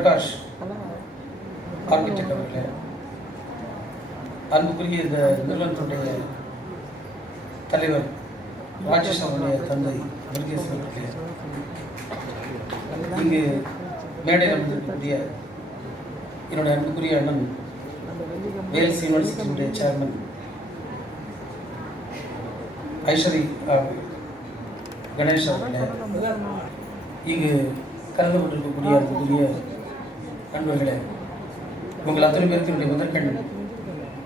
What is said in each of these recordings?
Prakash architect அவர்களே, அன்புக்குரிய இந்த நிறுவனத்துடைய தலைவர் ராஜேஷ் அவருடைய தந்தை முருகேஷ் அவர்களே, இங்கு மேடையில் அமர்ந்திருக்கக்கூடிய என்னுடைய அன்புக்குரிய அண்ணன் வேல்ஸ் யூனிவர்சிட்டியுடைய சேர்மன் ஐஸ்வரி கணேஷ் அவர்களே, இங்கு கலந்து கொண்டிருக்கக்கூடிய அன்புக்குரிய நண்பர்களே, உங்கள் அத்தனை பேருக்கு என்னுடைய முதற்கண்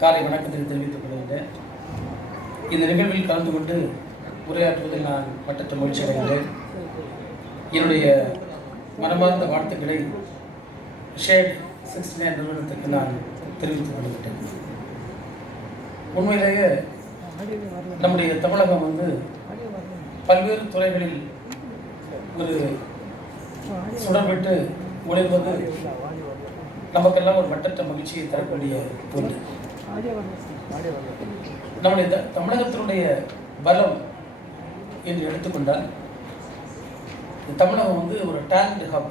காலை வணக்கத்தை தெரிவித்துக் கொள்கின்றேன். இந்த நிகழ்வில் கலந்து கொண்டு உரையாற்றுவதில் நான் மட்டற்ற மகிழ்ச்சி அடைகின்றேன். என்னுடைய மனமார்ந்த வாழ்த்துக்களை ஷேட் 69 நிறுவனத்துக்கு நான் தெரிவித்துக் கொள்கின்றேன். உண்மையிலேயே நம்முடைய தமிழகம் பல்வேறு துறைகளில் ஒரு சுடர்விட்டு உழைப்பது நமக்கெல்லாம் ஒரு மட்டற்ற மகிழ்ச்சியை தரக்கூடிய ஒன்று. நம்முடைய தமிழகத்தினுடைய பலம் என்று எடுத்துக்கொண்டால் தமிழகம் ஒரு டேலண்ட் ஹப்.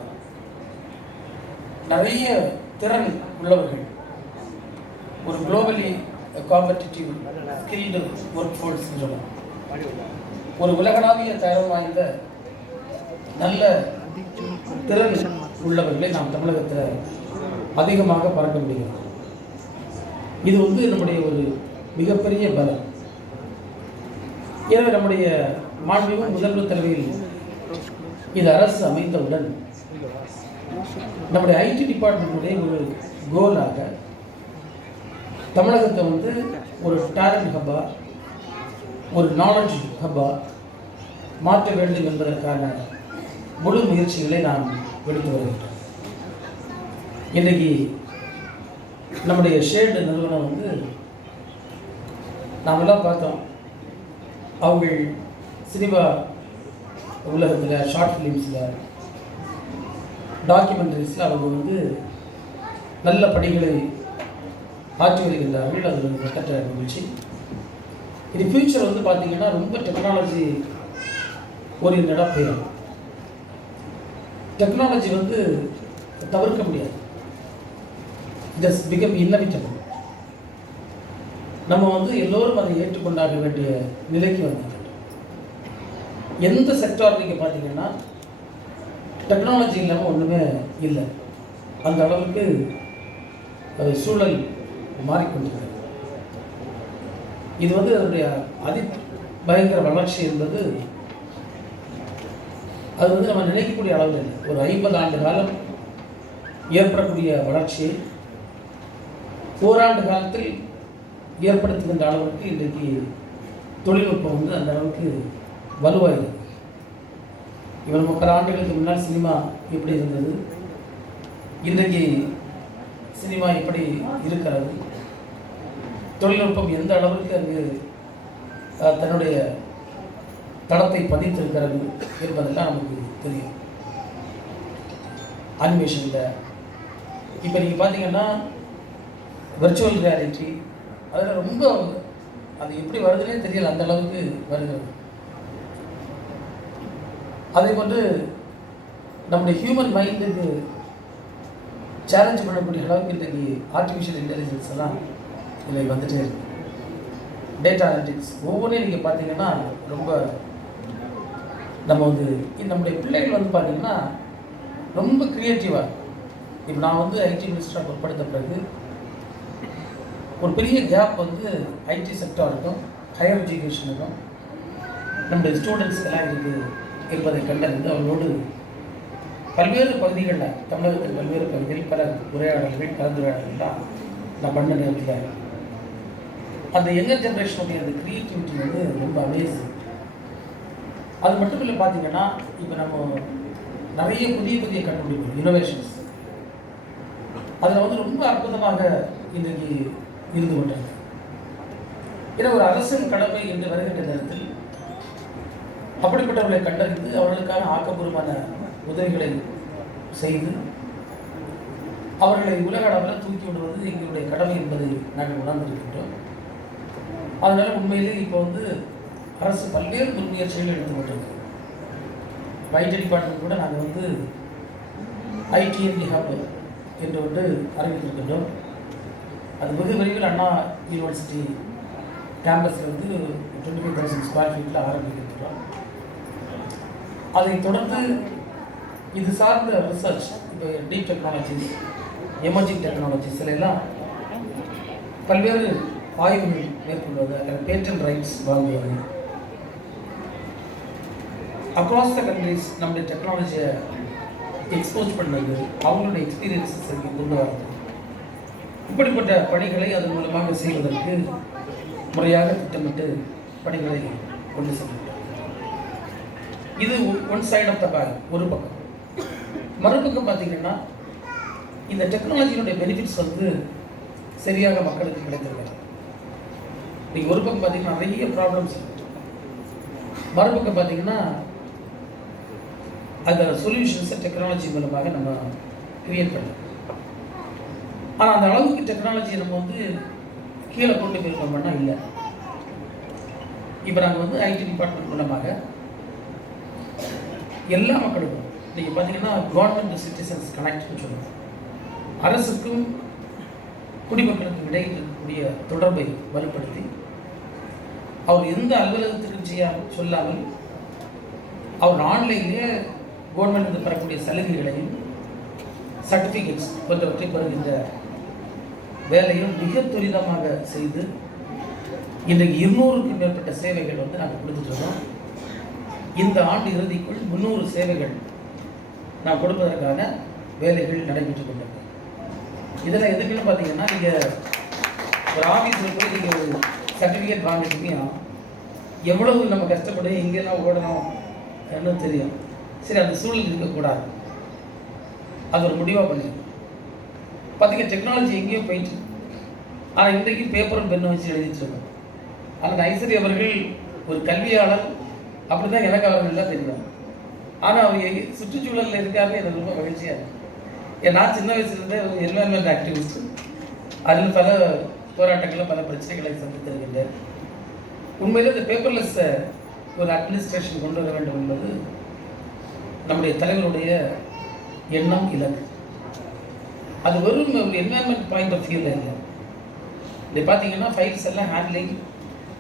நிறைய திறன் உள்ளவர்கள், ஒரு globally competitive skilled work force, ஒரு உலகளாவிய தரம் வாய்ந்த நல்ல திறன் உள்ளவர்களை நாம் தமிழகத்தில் அதிகமாக பார்க்க முடிகிறது. இது நம்முடைய ஒரு மிகப்பெரிய பலம். எனவே நம்முடைய மாண்புமிகு முதல்வர் தலைமையில் இது அரசு அமைந்தவுடன் நம்முடைய ஐடி டிபார்ட்மெண்ட்டுடைய ஒரு கோலாக தமிழகத்தை ஒரு டேலண்ட் ஹப்பா, ஒரு நாலேஜ் ஹப்பா மாற்ற வேண்டும் என்பதற்கான முழு முயற்சிகளை நாம் எடுத்து வருகின்றோம். இன்றைக்கு நம்முடைய ஷேடு நிறுவனம் நாமெல்லாம் பார்த்தோம், அவங்க சினிமா உலகத்தில், ஷார்ட் ஃபிலிம்ஸில், டாக்குமெண்ட்ரிஸில் அவங்க நல்ல பணிகளை ஆற்றி வருகின்றார்கள். அது ஒரு மட்டற்ற மகிழ்ச்சி. இது ஃபியூச்சர் பார்த்தீங்கன்னா ரொம்ப டெக்னாலஜி ஓரியன்டாக போயிடும். டெக்னாலஜி தவிர்க்க முடியாது. It has become inevitable. நம்ம எல்லோரும் அதை ஏற்றுக்கொண்டாக வேண்டிய நிலைக்கு வந்துவிட்டோம். எந்த செக்டார் நீங்கள் பார்த்தீங்கன்னா டெக்னாலஜி இல்லாமல் ஒன்றுமே இல்லை. அந்த அளவுக்கு சூழல் மாறிக்கொண்டிருக்கிறது. இது அதனுடைய பயங்கர வளர்ச்சி என்பது அது நம்ம நினைக்கக்கூடிய அளவில் இல்லை. ஒரு 50 ஆண்டு காலம் ஏற்படக்கூடிய வளர்ச்சியை ஓராண்டு காலத்தில் ஏற்படுத்துகின்ற அளவுக்கு இன்றைக்கு தொழில்நுட்பம் அந்த அளவுக்கு வலுவாகிறது. இவர் 30 ஆண்டுகளுக்கு முன்னால் சினிமா எப்படி இருந்தது, இன்றைக்கு சினிமா எப்படி இருக்கிறது, தொழில்நுட்பம் எந்த அளவுக்கு அங்கு தன்னுடைய தடத்தை பதித்திருக்கிறது என்பதெல்லாம் நமக்கு தெரியும். அனிமேஷனில் இப்போ நீங்கள் பார்த்தீங்கன்னா விர்ச்சுவல் ரியாலிட்டி, அதில் ரொம்ப அது எப்படி வருதுன்னே தெரியல, அந்த அளவுக்கு வருகிறது. அதே போன்று நம்முடைய ஹியூமன் மைண்டுக்கு சேலஞ்ச் பண்ணக்கூடிய அளவுக்கு இன்றைக்கு ஆர்டிஃபிஷியல் இன்டெலிஜென்ஸ் எல்லாம் இதில் வந்துட்டே இருக்கு. டேட்டா அனலிட்டிக்ஸ் ஒவ்வொன்றையும் நீங்கள் பார்த்தீங்கன்னா ரொம்ப நம்ம நம்முடைய பிள்ளைகள் பார்த்தீங்கன்னா ரொம்ப க்ரியேட்டிவாக. இப்போ நான் ஐடி மினிஸ்டராக பொறுப்படுத்த பிறகு ஒரு பெரிய கேப் ஐடி செக்டாருக்கும் ஹையர் எஜுகேஷனுக்கும் நம்முடைய ஸ்டூடெண்ட்ஸ்க்கெல்லாம் இருக்குது என்பதை கண்டறிந்து அவர்களோடு பல்வேறு பகுதிகளில், தமிழகத்தின் பல்வேறு பகுதிகளில் பல உரையாடல்கள், கலந்துரையாடல்கள்லாம் நான் பண்ண நேரத்தில் அந்த யங்கர் ஜென்ரேஷனுடைய அந்த க்ரியேட்டிவிட்டி ரொம்ப அமேசிங். அது மட்டும் இல்லை, பார்த்தீங்கன்னா இப்போ நம்ம நிறைய புதிய புதிய கண்டுபிடிப்புகள், இனோவேஷன்ஸ், அதில் ரொம்ப அற்புதமாக இன்றைக்கு இருந்து கொண்டிருக்கு. ஏன்னா ஒரு அரசின் கடமை என்று வருகின்ற நேரத்தில் அப்படிப்பட்டவர்களை கண்டறிந்து அவர்களுக்கான ஆக்கப்பூர்வமான உதவிகளை செய்து அவர்களை உலக அளவில் தூக்கி விடுவது எங்களுடைய கடமை என்பதை நாங்கள் உணர்ந்திருக்கின்றோம். அதனால் உண்மையிலே இப்போ அரசு பல்வேறு முன்முயற்சிகள் எடுத்து கொண்டிருக்கு. ஐடி டிபார்ட்மெண்ட் கூட நாங்கள் ஐடிஎன்டி ஹப் என்று ஒன்று அறிவித்திருக்கின்றோம். அது வெகு விரைவில் அண்ணா யூனிவர்சிட்டி கேம்பஸில் வந்து 25,000 ஸ்கொயர் ஃபீட்டில் ஆரம்பிக்கின்றோம். அதைத் தொடர்ந்து இது சார்ந்த ரிசர்ச், இப்போ டீப் டெக்னாலஜிஸ், எமர்ஜிங் டெக்னாலஜிஸ் எல்லாம் பல்வேறு ஆய்வுகள் மேற்கொள்வது, பேட்டன் ரைட்ஸ் வாங்குவது, அக்ராஸ் த கண்ட்ரிஸ் நம்முடைய டெக்னாலஜியை எக்ஸ்போஸ் பண்ணது, அவங்களுடைய எக்ஸ்பீரியன்ஸஸ் கொண்டு வரது, இப்படிப்பட்ட பணிகளை அதன் மூலமாக செய்வதற்கு முறையாக திட்டமிட்டு பணிகளை கொண்டு செல்கின்றோம். இது one side of the back, ஒரு பக்கம். மறுபக்கம் பார்த்தீங்கன்னா இந்த டெக்னாலஜியினுடைய பெனிஃபிட்ஸ் வந்து சரியாக மக்களுக்கு கிடைத்திருக்கிறது. நீங்கள் ஒரு பக்கம் பார்த்தீங்கன்னா நிறைய ப்ராப்ளம்ஸ், மறுபக்கம் பார்த்தீங்கன்னா அந்த சொல்யூஷன்ஸை டெக்னாலஜி மூலமாக நம்ம கிரியேட் பண்ணலாம். ஆனால் அந்த அளவுக்கு டெக்னாலஜியை நம்ம வந்து கீழே கொண்டு போயிருக்கோம்னா இல்லை. இப்போ நாங்கள் வந்து ஐடி டிபார்ட்மெண்ட் மூலமாக எல்லா மக்களுக்கும், நீங்கள் பார்த்தீங்கன்னா கவர்மெண்ட் சிட்டிசன்ஸ் கனெக்ட்னு சொல்லுவோம், அரசுக்கும் குடிமக்களுக்கும் இடையில் இருக்கக்கூடிய தொடர்பை வலுப்படுத்தி அவர் எந்த அலுவலகத்திற்கும் சொல்லாமல் அவர் ஆன்லைன்லேயே கவர்மெண்ட் பெறக்கூடிய சலுகைகளையும் சர்டிஃபிகேட்ஸ் போன்றவற்றை பெறுகின்ற வேலையும் மிக துரிதமாக செய்து இன்றைக்கு 200க்கும் மேற்பட்ட சேவைகள் வந்து நாங்கள் கொடுத்துட்ருக்கோம். இந்த ஆண்டு இறுதிக்குள் 300 சேவைகள் நான் கொடுப்பதற்கான வேலைகள் நடைபெற்று கொண்டிருக்கு. இதில் எதுக்குன்னு பார்த்தீங்கன்னா, நீங்கள் ஒரு ஆஃபீஸில் போய் நீங்கள் ஒரு சர்டிஃபிகேட் வாங்கிட்டீங்கன்னா எவ்வளவு நம்ம கஷ்டப்படும், எங்கெல்லாம் ஓடணும் என்ன தெரியும். சரி, அந்த சூழல் இருக்கக்கூடாது, அது ஒரு முடிவாக பண்ணிடும். பார்த்தீங்க, டெக்னாலஜி எங்கேயோ போயிட்டு, ஆனால் இன்றைக்கு பேப்பரும் பெண்ணை வச்சு எழுதிட்டுருக்கோம். ஆனால் ஐஸ்வரி அவர்கள் ஒரு கல்வியாளர், அப்படி தான் எனக்கு அவர்கள்லாம் தெரியும். ஆனால் அவர் சுற்றுச்சூழலில் இருக்காருன்னு எனக்கு ரொம்ப மகிழ்ச்சியாக இருக்கும். ஏன் நான் சின்ன வயசுலேருந்தே ஒரு என்வரன்மெண்ட் ஆக்டிவிஸ்ட், அதில் பல போராட்டங்களும் பல பிரச்சனைகளை சந்தித்திருக்கின்றேன். உண்மையிலே இந்த பேப்பர்லெஸ் ஒரு அட்மினிஸ்ட்ரேஷன் கொண்டு வர வேண்டும் என்பது நம்முடைய தலைவருடைய எண்ணம், இலக்கு. அது வெறும் ஒரு என்வரன்மெண்ட் பாயிண்ட் ஆஃப் வியூவில் இல்லை. இதை பார்த்தீங்கன்னா ஃபைல்ஸ் எல்லாம் ஹேண்ட்லிங்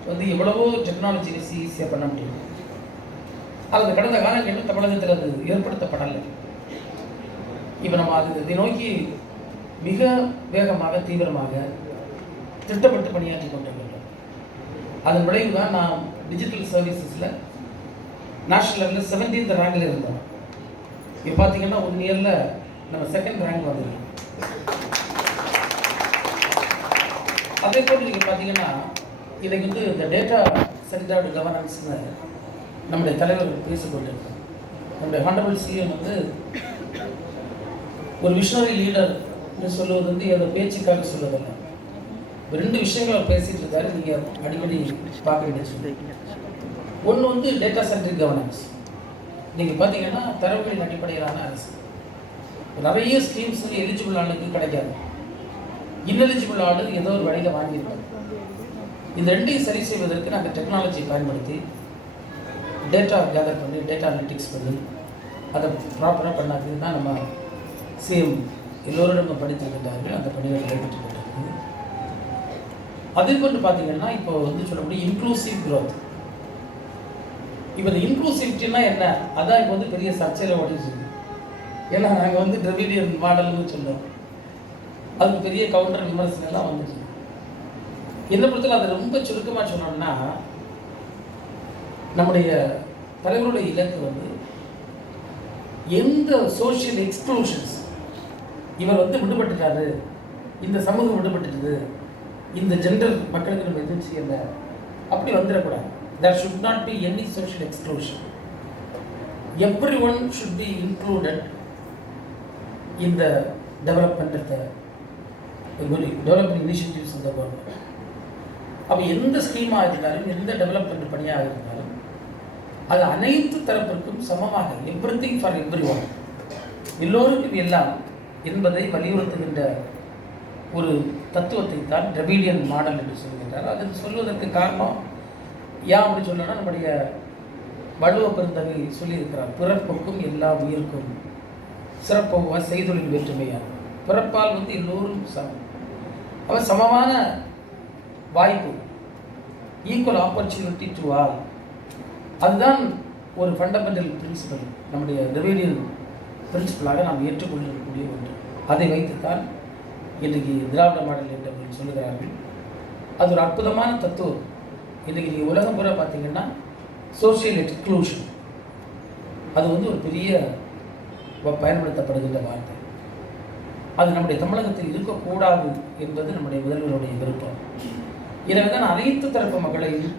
வந்து எவ்வளவோ டெக்னாலஜி வச்சு ஈஸியாக பண்ண முடியும். அது கடந்த காலங்களில் தமிழகத்தில் அது ஏற்படுத்தப்படலை. இப்போ நம்ம இதை நோக்கி மிக வேகமாக தீவிரமாக திட்டப்பட்டு பணியாற்றி கொண்டிருக்கின்றோம். அதன் விளைவு தான் நாம் டிஜிட்டல் சர்வீசஸில் நேஷனல் லெவலில் 17th ரேங்கில் இருந்தோம். இப்போ பார்த்தீங்கன்னா 1 இயரில் நம்ம 2nd ரேங்க் வந்துருக்கோம். அதே போல் நீங்கள் பார்த்தீங்கன்னா இன்றைக்கு வந்து இந்த டேட்டா சென்டர்டு கவர்னன்ஸ்னு நம்முடைய தலைவர் பேசிக்கொண்டிருக்கோம். நம்முடைய ஹானரபிள் சிஎம் வந்து ஒரு விஷனரி லீடர்னு சொல்லுவது வந்து அதை பேச்சுக்காக சொல்வதில்லை. 2 விஷயங்கள் அவர் பேசிகிட்டு இருக்காரு, நீங்கள் அடிக்கடி பார்க்க வேண்டிய. ஒன்று வந்து டேட்டா சென்ட்ரிக் கவர்னன்ஸ். நீங்கள் பார்த்தீங்கன்னா தரவுகளின் அடிப்படையிலான அரசு. நிறைய ஸ்கீம்ஸ் எலிஜிபிள் ஆளுக்கு கிடைக்காது, இன்எலிஜிபிள் ஆளு ஏதோ ஒரு வழியில் வாங்கியிருப்பாங்க. இந்த 2ஐயும் சரி செய்வதற்கு நாங்கள் டெக்னாலஜியை பயன்படுத்தி டேட்டா கேதர் பண்ணி டேட்டா அனலிட்டிக்ஸ் பண்ணி அதை ப்ராப்பராக பண்ணாது தான் நம்ம சிஎம் எல்லோரிடமும் படித்திருக்கின்றார்கள். அந்த பணிகள் நடைபெற்று கொண்டிருக்கிறது. அதே போன்று பார்த்தீங்கன்னா இப்போ வந்து சொல்லக்கூடிய இன்க்ளூசிவ் க்ரோத். இப்போ இந்த இன்க்ளூசிவிட்டின்னா என்ன, அதான் இப்போ வந்து பெரிய சர்ச்சையில் ஓடிச்சு. ஏன்னா நாங்கள் வந்து டிராவிடியன் மாடல்னு சொல்லுவோம், அதுக்கு பெரிய கவுண்டர் விமர்சனம்லாம் வந்துச்சு. என்னை பொறுத்தவரை அதை ரொம்ப சுருக்கமாக சொன்னோம்னா, நம்முடைய தலைவருடைய இலக்கு வந்து எந்த சோஷியல் எக்ஸ்க்ளூஷன்ஸ் இவர் வந்து விடுபட்டுட்டாரு, இந்த சமூகம் விடுபட்டுடுது, இந்த ஜெண்டர் மக்களுக்கு நம்ம எதுவும் செய்யலை, அப்படி வந்துடக்கூடாது. There should not be any social exclusion. Everyone should be included in the development of the development initiatives of the government. அப்போ எந்த ஸ்கீமாக இருந்தாலும் எந்த டெவலப்மெண்ட் பணியாக இருந்தாலும் அது அனைத்து தரப்பிற்கும் சமமாக, எவ்ரிதிங் ஃபார் எவ்ரிஒன், எல்லோருக்கும் எல்லாம் என்பதை வலியுறுத்துகின்ற ஒரு தத்துவத்தை தான் டிராவிடியன் மாடல் என்று சொல்கின்றார். அது சொல்வதற்கு காரணம் ஏன் அப்படி சொல்லணும்னா, நம்முடைய வள்ளுவ பெருந்தகை சொல்லியிருக்கிறார், பிறப்புக்கும் எல்லா உயிருக்கும் சிறப்போவா செய்தொழில் வேற்றுமையாக. பிறப்பால் வந்து எல்லோரும் சமம். அவன் சமமான வாய்ப்பு, ஈக்குவல் ஆப்பர்ச்சுனிட்டி டு ஆல். அதுதான் ஒரு ஃபண்டமெண்டல் பிரின்சிபல், நம்முடைய ரெவென்யூ பிரின்சிபலாக நாம் ஏற்றுக்கொள்ளக்கூடிய ஒன்று. அதை வைத்துத்தான் இன்றைக்கு திராவிட மாடல் என்று சொல்லுகிறார்கள். அது ஒரு அற்புதமான தத்துவம். இன்றைக்கி நீங்கள் உலகம் பூரா பார்த்தீங்கன்னா சோசியல் எக்ஸ்க்ளூஷன் அது வந்து ஒரு பெரிய பயன்படுத்தப்படுகின்ற வார்த்தை. அது நம்முடைய தமிழகத்தில் இருக்கக்கூடாது என்பது நம்முடைய முதல்வருடைய விருப்பம். எனவே தான் அனைத்து தரப்பு மக்களையும்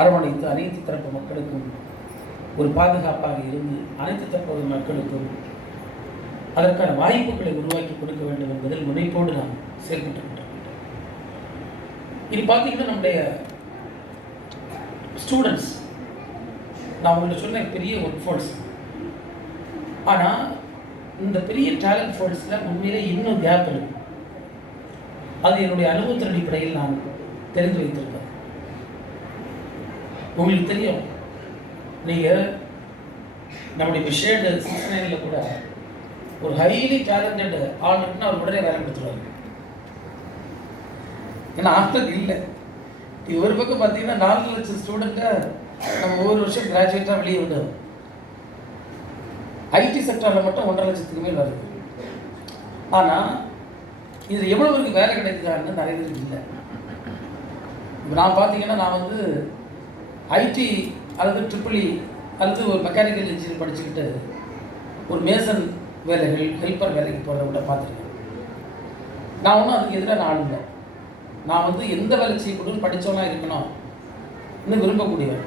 அரவணைத்து அனைத்து தரப்பு மக்களுக்கும் ஒரு பாதுகாப்பாக இருந்து அனைத்து தரப்பு மக்களுக்கும் அதற்கான வாய்ப்புகளை உருவாக்கி கொடுக்க வேண்டும் என்பதில் முனைப்போடு நாம் செயல்பட்டு கொண்டிருக்கின்றோம். இது பார்த்தீங்கன்னா நம்முடைய ஸ்டூடெண்ட்ஸ், நான் உங்களுக்கு சொன்ன பெரிய ஒர்க் ஃபோர்ஸ். ஆனால் இந்த பெரிய டேலண்ட் ஃபோர்ஸில் உண்மையிலே இன்னும் கேப் இருக்கு. அது என்னுடைய அனுபவத்தின் அடிப்படையில் நான் தெரிந்து வைத்திருக்கேன். உங்களுக்கு தெரியும், நீங்கள் நம்முடைய விஷேடு 69 கூட ஒரு ஹைலி டேலண்டட் ஆள் இருக்குன்னா அவர் உடனே வேலை கொடுத்துருவாங்க. ஏன்னா ஆட்கள் இல்லை. இது ஒரு பக்கம் பார்த்தீங்கன்னா 4 லட்சம் ஸ்டூடெண்ட்டை நம்ம ஒவ்வொரு வருஷம் கிராஜுவேட்டாக வெளியே விடுவோம். ஐடி செக்டரில் மட்டும் 1.5 லட்சத்துக்கு மேல் வருது. ஆனால் இதில் எவ்வளோ பேருக்கு வேலை கிடைக்குதான்னு நிறைய பேருக்கு இல்லை. இப்போ நான் பார்த்தீங்கன்னா நான் வந்து ஐடி அல்லது ட்ரிபிள் இ அல்லது ஒரு மெக்கானிக்கல் இன்ஜினியர் படிச்சுக்கிட்டு ஒரு மேசன் வேலைகள் ஹெல்ப்பர் வேலைக்கு போகிறத விட பார்த்துருக்கேன். நான் ஒன்றும் அதுக்கு எதிராக நான் இல்லை. நான் வந்து எந்த வேலை செய்யக்கூடும் படித்தவனா இருக்கணும் இன்னும் விரும்பக்கூடியவன்.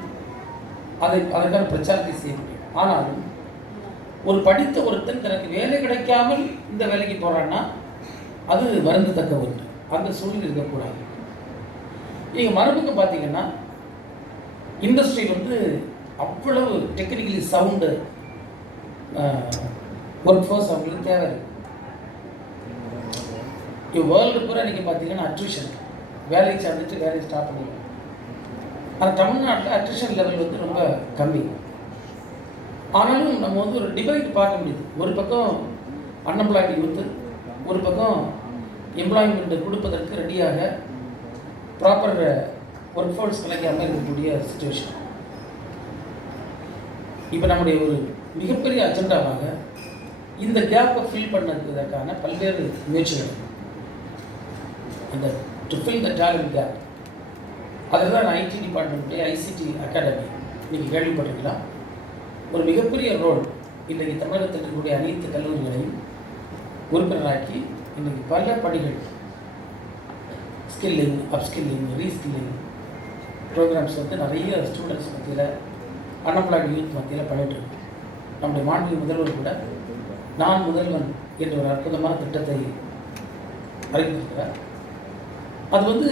அதற்கான பிரச்சாரத்தை செய்ய முடியும். ஆனாலும் ஒரு படித்த ஒருத்தன் தனக்கு வேலை கிடைக்காமல் இந்த வேலைக்கு போகிறான்னா அது வருந்தத்தக்க ஒன்று. அந்த சூழ்நிலை இருக்கக்கூடாது. நீங்கள் மரபுக்கு பார்த்தீங்கன்னா இண்டஸ்ட்ரி வந்து அவ்வளவு டெக்னிக்கலி சவுண்டு ஒர்க் ஃபோர்ஸ் அவங்களுக்கு தேவை இருக்குது. வேர்ல்டு பூரா நீங்கள் பார்த்தீங்கன்னா அட்ரிஷன், வேலையை சார்ந்துட்டு வேலையை ஸ்டாப் பண்ணிடுவோம். ஆனால் தமிழ்நாட்டில் அட்ரிஷன் லெவல் வந்து ரொம்ப கம்மி. ஆனாலும் நம்ம வந்து ஒரு டிவைட் பார்க்க முடியுது. ஒரு பக்கம் அன்எம்ப்ளாய்டு யூத்து, ஒரு பக்கம் எம்ப்ளாய்மெண்ட் கொடுப்பதற்கு ரெடியாக ப்ராப்பர் ஒர்க் ஃபோர்ஸ் கிடைக்காமல் இருக்கக்கூடிய சுச்சுவேஷன். இப்போ நம்முடைய ஒரு மிகப்பெரிய அஜெண்டாவாக இந்த கேப்பை ஃபில் பண்ணுறதுக்கான பல்வேறு முயற்சிகள், அந்த to fill the talent gap. அதில் தான் ஐடி டிபார்ட்மெண்ட்டுடைய ஐசிடி அகாடமி இன்றைக்கி கேள்விப்பட்டிருக்கலாம். ஒரு மிகப்பெரிய ரோல் இன்றைக்கு தமிழகத்தில் இருக்கக்கூடிய அனைத்து கல்லூரிகளையும் உறுப்பினராக்கி இன்றைக்கு பல படிகள் ஸ்கில்லிங், அப்ஸ்கில்லிங், ரீஸ்கில்லிங் ப்ரோக்ராம்ஸ் வந்து நிறைய ஸ்டூடெண்ட்ஸ் மத்தியில், அன்எம்ப்ளாய்டு யூத் மத்தியில் பண்ணிகிட்ருக்கு. நம்முடைய மாநில முதல்வர் கூட நான் முதல்வன் என்ற ஒரு அற்புதமான திட்டத்தை அறிவித்திருக்கிறார். அது வந்து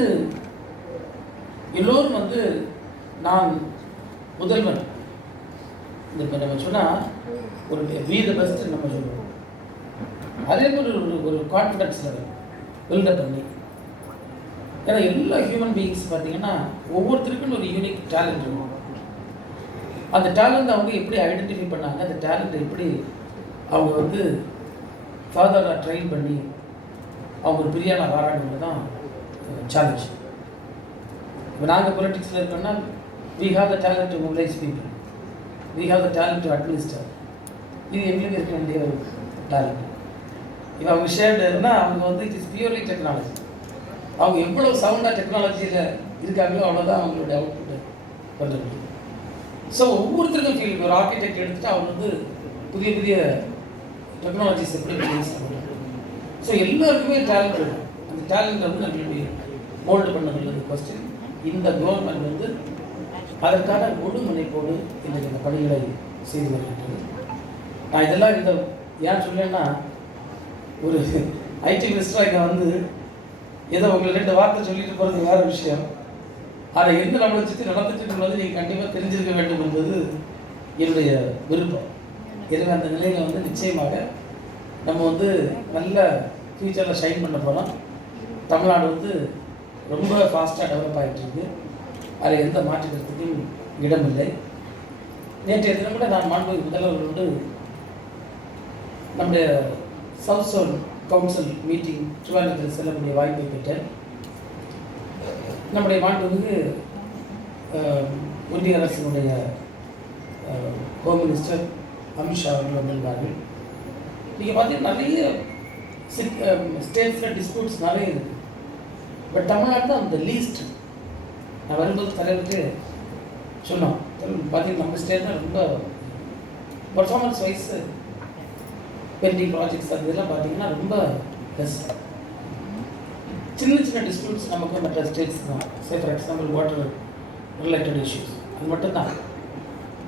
எல்லோரும் வந்து நான் முதல்வன் இந்த இப்போ நம்ம சொன்னால் ஒரு பி த பெஸ்ட் நம்ம சொல்லுவோம். அதே மாதிரி ஒரு கான்ஃபிடன்ஸ் லெவல் பில்டப் பண்ணி, ஏன்னா எல்லா ஹியூமன் பீயிங்ஸ் பார்த்தீங்கன்னா ஒவ்வொருத்தருக்கும் ஒரு யூனிக் டேலண்ட் இருக்கும். அந்த டேலண்ட் அவங்க எப்படி ஐடென்டிஃபை பண்ணாங்க, அந்த டேலண்ட்டை எப்படி அவங்க வந்து ஃபர்தராக ட்ரெயின் பண்ணி அவங்க ஒரு பிரியாண ஆராய்வது தான் சேலஞ்ச். இப்போ நாங்கள் பொலிட்டிக்ஸில் இருக்கோம்னா we have the talent to mobilize people, we have the talent to administer. இது எங்களுக்கு இருக்க வேண்டிய ஒரு டேலண்ட். இப்போ அவங்க ஷேர்டுன்னா அவங்க வந்து இட் இஸ் பியூர்லி டெக்னாலஜி. அவங்க எவ்வளோ சவுண்டாக டெக்னாலஜியில் இருக்காங்களோ அவ்வளோதான் அவங்களோட அவுட்புட் பண்ணுறது. ஸோ ஒவ்வொருத்தருக்கும் ஃபீல். ஒரு ஆர்கிடெக்ட் எடுத்துகிட்டு அவங்க வந்து புதிய புதிய டெக்னாலஜிஸ் எப்படி யூஸ் பண்ணுறாங்க. ஸோ எல்லாருக்குமே டேலண்ட் இருக்கும். அந்த டேலண்ட்டை வந்து நம்மளுடைய மோல்டு பண்ணதுள்ளது கொஸ்டின். இந்த கவர்மெண்ட் வந்து அதற்கான முழு முனைப்போடு இன்றைக்கு இந்த பணிகளை செய்து வருகின்றது. நான் இதெல்லாம் இந்த ஏன் சொல்லேன்னா, ஒரு ஐடி மினிஸ்டராக இங்கே வந்து ஏதோ உங்களுக்கு 2 வார்த்தை சொல்லிட்டு போகிறது வேறு விஷயம். அதை எந்த நம்மளை சுற்றி நடந்துட்டு இருக்கும்போது நீங்கள் கண்டிப்பாக தெரிஞ்சிருக்க வேண்டும் என்பது என்னுடைய விருப்பம். எனவே அந்த நிலையில் வந்து நிச்சயமாக நம்ம வந்து நல்ல ஃப்யூச்சரில் ஷைன் பண்ண போகிறோம். தமிழ்நாடு வந்து ரொம்ப ஃபாஸ்ட்டாக டெவலப் ஆகிட்டு இருக்கு. அதில் எந்த மாற்றத்திற்கும் இடமில்லை. நேற்றைய தினம் கூட நான் மாண்புமிகு முதல்வர்களோடு நம்முடைய சவுத் சோன் கவுன்சில் மீட்டிங் திருவாரூரத்தில் செல்லக்கூடிய வாய்ப்பை பெற்றேன். நம்முடைய மாண்புமிகு ஒன்றிய அரசினுடைய ஹோம் மினிஸ்டர் அமித்ஷா அவர்கள் வந்திருந்தார்கள். நீங்கள் பார்த்தீங்கன்னா நிறைய ஸ்டேட்ஸில் டிஸ்பியூட்ஸ் நிறைய இருக்குது. பட் தமிழ்நாடு தான் அந்த லீஸ்ட். நான் வரும்போது தலைவருக்கு சொன்னோம், பார்த்தீங்கன்னா நம்ம ஸ்டேட் தான் ரொம்ப பர்ஃபார்மன்ஸ் வைஸ் பெண்டிங் ப்ராஜெக்ட்ஸ் அது இதெல்லாம் பார்த்தீங்கன்னா ரொம்ப பெஸ்ட். சின்ன சின்ன டிஸ்பியூட்ஸ் நமக்கு மற்ற ஸ்டேட்ஸ் தான். Say for example water related issues அது மட்டும்தான்.